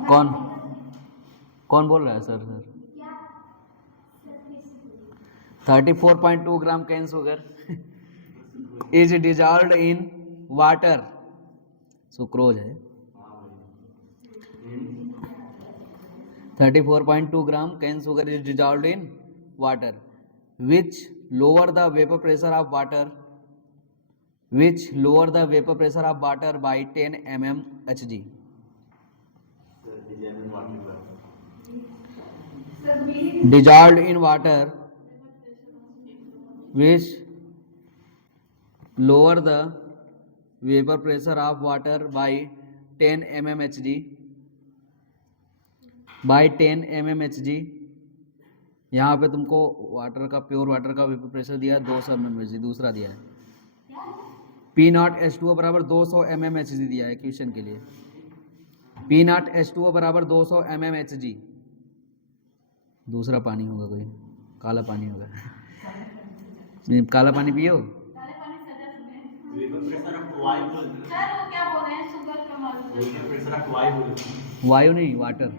कौन कौन बोल रहा है sir? Sir 34.2 gram cane sugar is dissolved in water, sucrose है। 34.2 gram cane sugar is dissolved in water which lower the vapor pressure of water by 10 mm Hg. Dissolved in water which lower the vapor pressure of water by 10 mm Hg by 10 mm Hg। यहाँ पे तुमको water का, pure water का vapour pressure दिया है 200 mm, दूसरा दिया है P0H2O बराबर 200 mm Hg दिया है क्वेश्चन के लिए। P0H2O बराबर 200 mm Hg। दूसरा पानी होगा कोई, काला पानी होगा। नहीं, काला पानी पियो। वेपर प्रेशर ऑफ वायु बोलते हैं। सर वो क्या बोल रहे हैं, शुगर का मालूम है। वेपर प्रेशर ऑफ वायु बोलते हैं। वायु नहीं, water.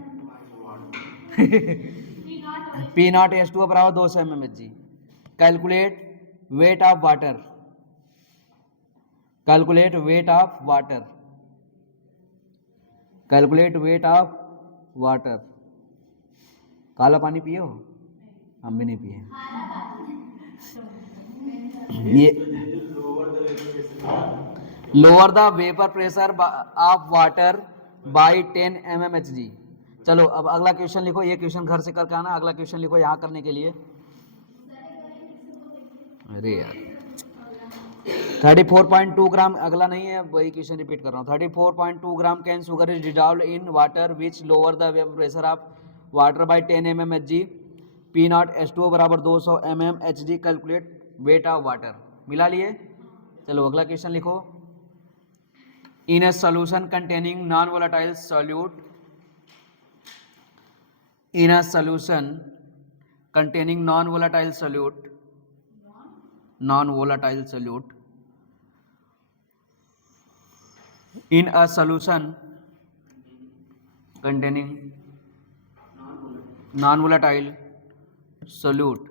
P0 P not H two बराबर 200 mmHg। Calculate weight of water, calculate weight of water, calculate weight of water. काला पानी पियो, हम भी नहीं पिए। ये lower the vapour pressure of water by 10 mmHg। चलो अब अगला क्वेश्चन लिखो, ये क्वेश्चन घर से करके आना, अगला क्वेश्चन लिखो यहाँ करने के लिए। अरे यार 34.2 ग्राम, अगला नहीं है, वही क्वेश्चन रिपीट कर रहा हूँ। 34.2 gram cane sugar is dissolve in water which lower the vapour pressure of water by 10 mmHg। P nought H2O बराबर 200 mmHg। Calculate weight of water. मिला लिए? चलो अगला क्वेश्चन लिखो। In a solution containing non volatile solute, in a solution containing non-volatile solute, non-volatile solute, in a solution containing non-volatile solute,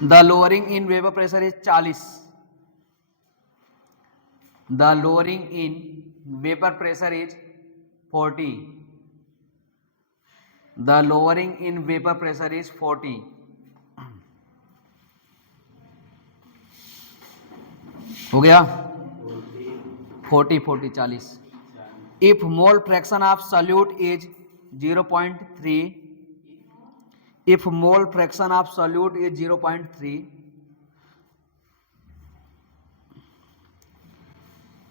the lowering in vapor pressure is 40, the lowering in vapor pressure is 40, the lowering in vapor pressure is 40। हो गया? 40 40। if mole fraction of solute is 0.3, if mole fraction of solute is 0.3,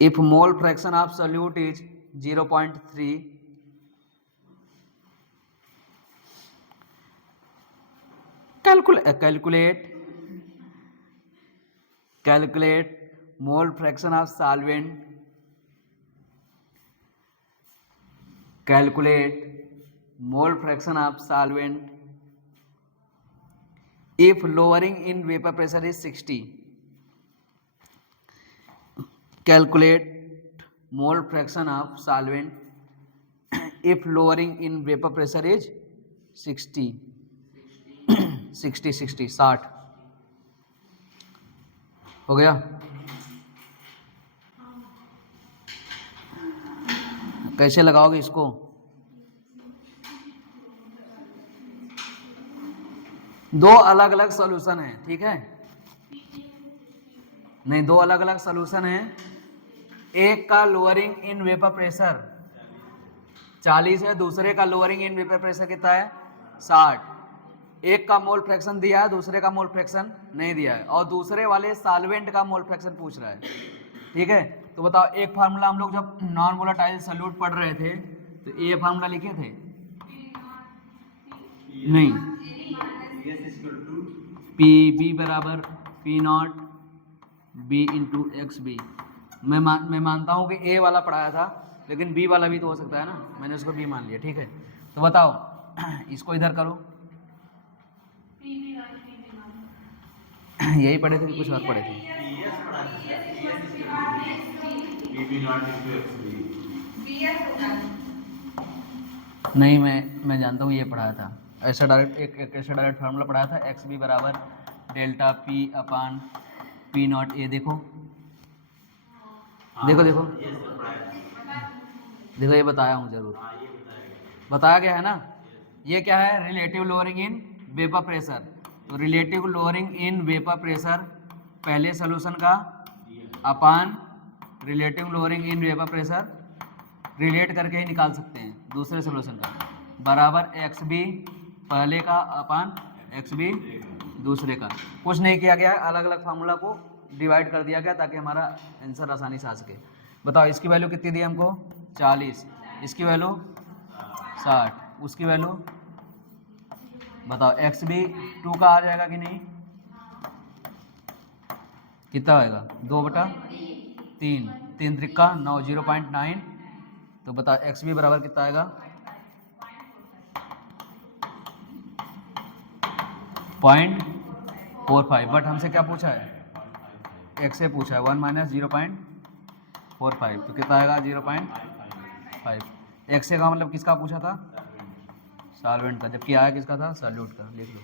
if mole fraction of solute is 0.3, calculate mole fraction of solvent, calculate mole fraction of solvent if lowering in vapor pressure is 60, calculate mole fraction of solvent if lowering in vapor pressure is 60 60। हो गया? कैसे लगाओगे इसको? दो अलग अलग solution है, ठीक है? नहीं, दो अलग अलग सॉल्यूशन है। एक का लोअरिंग इन वेपर प्रेशर 40 है, दूसरे का लोअरिंग इन वेपर प्रेशर कितना है? 60। एक का मोल फ्रैक्शन दिया है, दूसरे का मोल फ्रैक्शन नहीं दिया है, और दूसरे वाले सॉल्वेंट का मोल फ्रैक्शन पूछ रहा है, ठीक है? तो बताओ, एक फार्मूला हम लोग जब नॉन वोलेटाइल सॉल्यूट पढ़ रहे थे तो ये फार्मूला लिखे थे? नहीं, पी बी बराबर P not B into X B. मैं मानता हूँ कि ए वाला पढ़ाया था, लेकिन बी वाला भी तो हो सकता है ना, मैंने उसको बी मान लिया, ठीक है? तो बताओ, इसको इधर करो। यही पढ़े थे कि कुछ और पढ़े थे? नहीं, मैं जानता हूँ ये पढ़ाया था ऐसा डायरेक्ट, ऐसा डायरेक्ट फार्मूला पढ़ाया था, एक्स बी बराबर delta P upon P not a. देखो देखो देखो देखो, ये बताया हूँ जरूर, बताया गया है ना। ये क्या है? Relative lowering in vapour pressure. तो relative lowering in vapour pressure पहले सोल्यूशन का अपान relative lowering in vapour pressure relate करके ही निकाल सकते हैं दूसरे सोल्यूशन का, बराबर एक्स बी पहले का अपान एक्स बी दूसरे का। कुछ नहीं किया गया, अलग अलग फार्मूला को डिवाइड कर दिया गया ताकि हमारा आंसर आसानी से आ सके। बताओ, इसकी वैल्यू कितनी दी हमको? 40, इसकी वैल्यू 60, उसकी वैल्यू बताओ। एक्स बी 2 का आ जाएगा कि नहीं? कितना आएगा? 2/3, 3 त्रिका 9, 0.9, तो तो बता एक्स बी बराबर कितना आएगा 0.45, बट हमसे क्या पूछा है एक्स से पूछा है 1 माइनस 0.45, तो कितना आएगा 0.5। एक्स से का मतलब किसका पूछा था सॉल्वेंट का, जबकि आया किसका था सॉल्यूट का, लिख लो।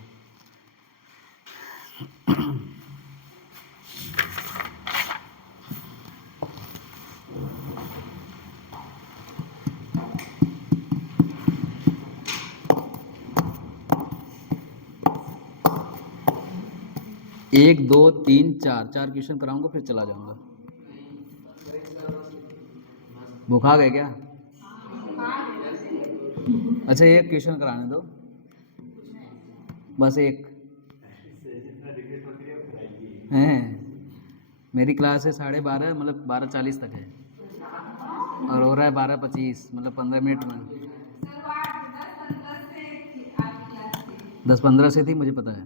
एक दो तीन चार क्वेश्चन कराऊंगा फिर चला जाऊंगा। भूखा गए क्या? अच्छा एक क्वेश्चन कराने दो, बस एक है। मेरी क्लास है 12:30 मतलब 12:40 तक है और हो रहा है 12:25 मतलब 15 मिनट में। 10-15 से थी मुझे पता है।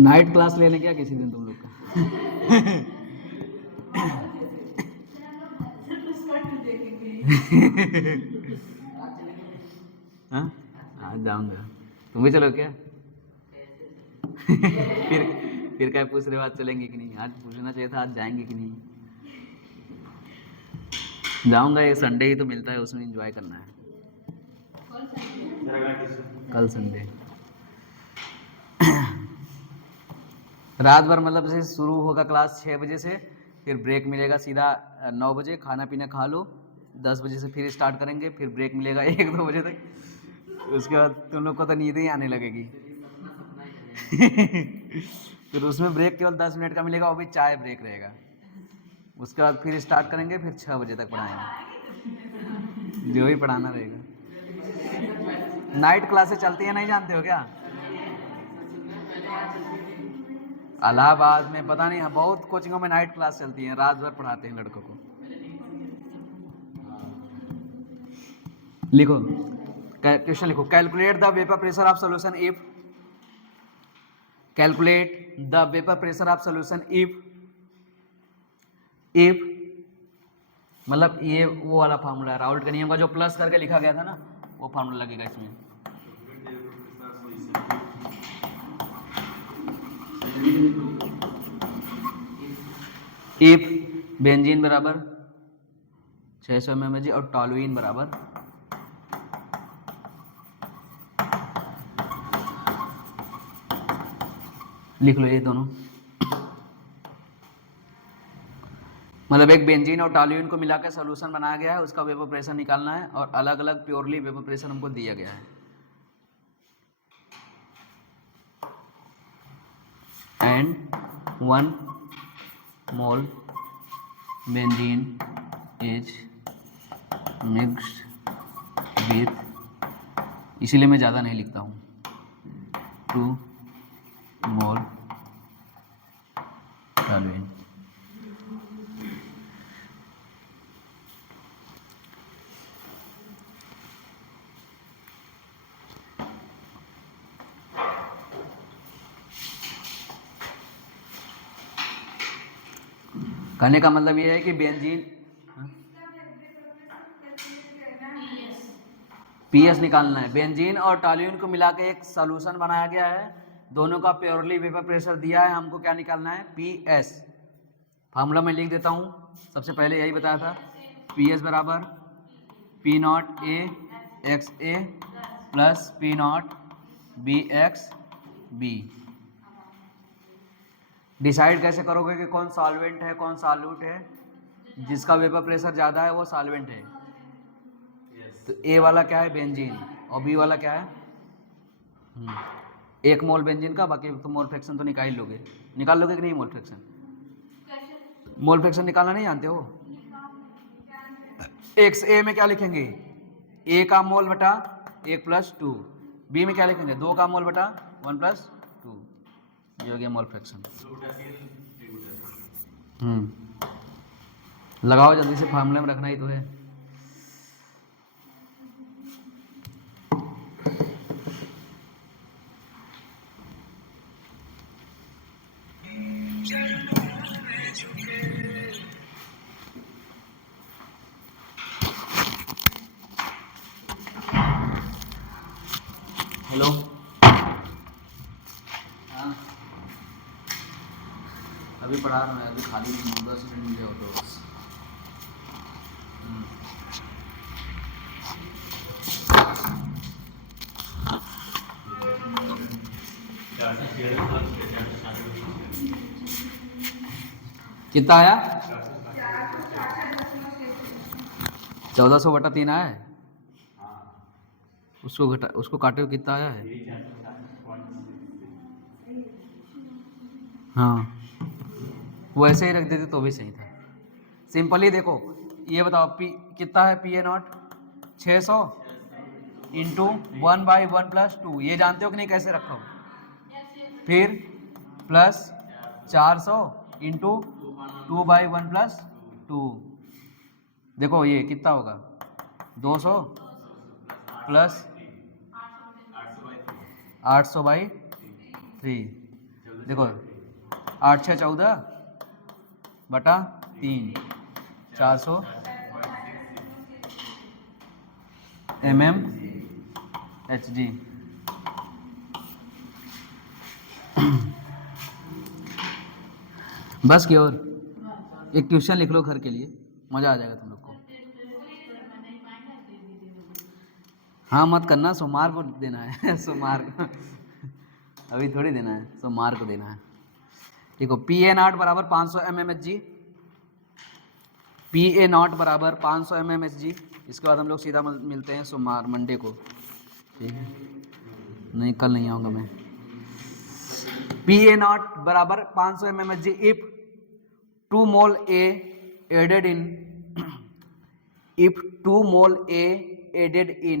नाइट क्लास लेने क्या किसी दिन तुम लोग का? हाँ आज जाऊंगा, तुम भी चलो क्या? फिर क्या पूछ रहे हो आज चलेंगे कि नहीं? आज पूछना चाहिए था आज जाएंगे कि नहीं। जाऊंगा, ये संडे ही तो मिलता है, उसमें एंजॉय करना है। कल संडे रात भर मतलब जैसे शुरू होगा क्लास 6 बजे से, फिर ब्रेक मिलेगा सीधा 9 बजे, खाना पीना खा लो, 10 बजे से फिर स्टार्ट करेंगे, फिर ब्रेक मिलेगा 1-2 बजे तक, उसके बाद तुम लोग को तो नींद ही आने लगेगी। फिर उसमें ब्रेक केवल 10 मिनट का मिलेगा, वो भी चाय ब्रेक रहेगा। उसके बाद फिर स्टार्ट करेंगे, फिर 6 बजे तक पढ़ाएंगे, जो भी पढ़ाना रहेगा। नाइट क्लासेस चलती है, नहीं जानते हो क्या? इलाहाबाद में पता नहीं, बहुत कोचिंगों में नाइट क्लास चलती है, रात भर पढ़ाते हैं लड़कों को। लिखो क्वेश्चन, लिखो calculate the vapour pressure of solution if, calculate the vapour pressure of solution if मतलब ये वो वाला फार्मूला है राउल्ट के नियम का, जो प्लस करके लिखा गया था ना, वो फार्मूला लगेगा इसमें। इफ बेंजीन बराबर 600 mg और टॉलुइन बराबर लिख लो ये दोनों, मतलब एक बेंजीन और टॉलुइन को मिलाकर सॉल्यूशन बनाया गया है, उसका वेपर प्रेशर निकालना है और अलग अलग प्योरली वेपर प्रेशर हमको दिया गया है। And 1 mole benzene is mixed with, इसीलिए मैं ज़्यादा नहीं लिखता हूँ, 2 मोल टॉलुइन। कहने का मतलब ये है कि बेंजीन पीएस निकालना है। बेंजीन और टॉलुइन को मिला के एक सॉल्यूशन बनाया गया है, दोनों का प्योरली वेपर प्रेशर दिया है, हमको क्या निकालना है पीएस। फार्मूला मैं लिख देता हूँ, सबसे पहले यही बताया था, पीएस बराबर P not A X A plus P not B X B. Decide कैसे करोगे कि कौन सॉल्वेंट है कौन सॉल्यूट है? जिसका वेपर प्रेशर ज़्यादा है वो सॉल्वेंट है, तो ए वाला क्या है बेंजीन और बी वाला क्या है 1 मोल बेंजीन का, बाकी तो मोल फ्रैक्शन तो निकाल लोगे कि नहीं? मोल फ्रैक्शन निकालना नहीं जानते हो? एक्स ए में क्या लिखेंगे, ए का मोल बटा 1 + 2, बी में क्या लिखेंगे 2 का मोल बटा 1 + 2, ये हो गया मोल फ्रैक्शन। लगाओ जल्दी से, फार्मूले में रखना ही तो है। अभी पढ़ा रहा हूँ, अभी खाली 10 मिनट मुझे हो तो बस। कितना आया? 1400/3 आया है। उसको काटे हुए कितना आया है? हाँ, वो ऐसे ही रख देते तो भी सही था। सिंपली देखो, ये बताओ पी कितना है? पी ए नॉट 600 इंटू 1/1+2, ये जानते हो कि नहीं कैसे रखा हो? फिर प्लस 400 इंटू 2/1+2, देखो ये कितना होगा? 200 प्लस 800/3, देखो 8 6 14/3, 400 mmHg। बस की और एक ट्यूशन लिख लो घर के लिए, मज़ा आ जाएगा तुम लोग को। हाँ मत करना, सोमवार को देना है सोमवार को अभी थोड़ी देना है, सोमवार को देना है। देखो पी ए नॉट बराबर 500 mmHg, पी ए नॉट बराबर 500 mmHg। इसके बाद हम लोग सीधा मिलते हैं सोमवार मंडे को, ठीक है? नहीं कल नहीं आऊँगा मैं। पी ए नॉट बराबर 500 mmHg if 2 mol A added in if 2 mol A added in,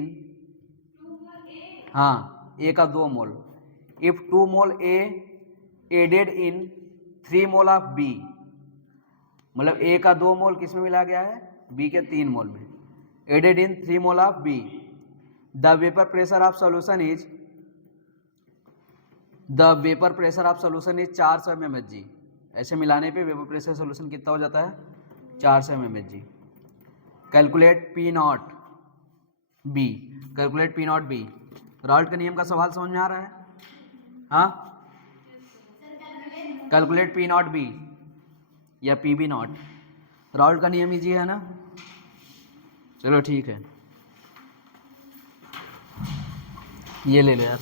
हाँ A का 2 मोल, if 2 mol A added in 3 mol of B, मतलब A का 2 मोल किस में मिला गया है? B के 3 मोल में। added in 3 mol of B, the vapor pressure of solution is 400 mmHg। ऐसे मिलाने पे वेपर प्रेशर सोल्यूशन कितना हो जाता है? 400 mmHg। Calculate P not B, calculate P not B. Raoult के नियम का सवाल समझ में आ रहा है? हाँ, कैलकुलेट पी नॉट बी या पी बी नॉट, राल्ट का नियम इजी है ना? चलो ठीक है, ये ले लो यार।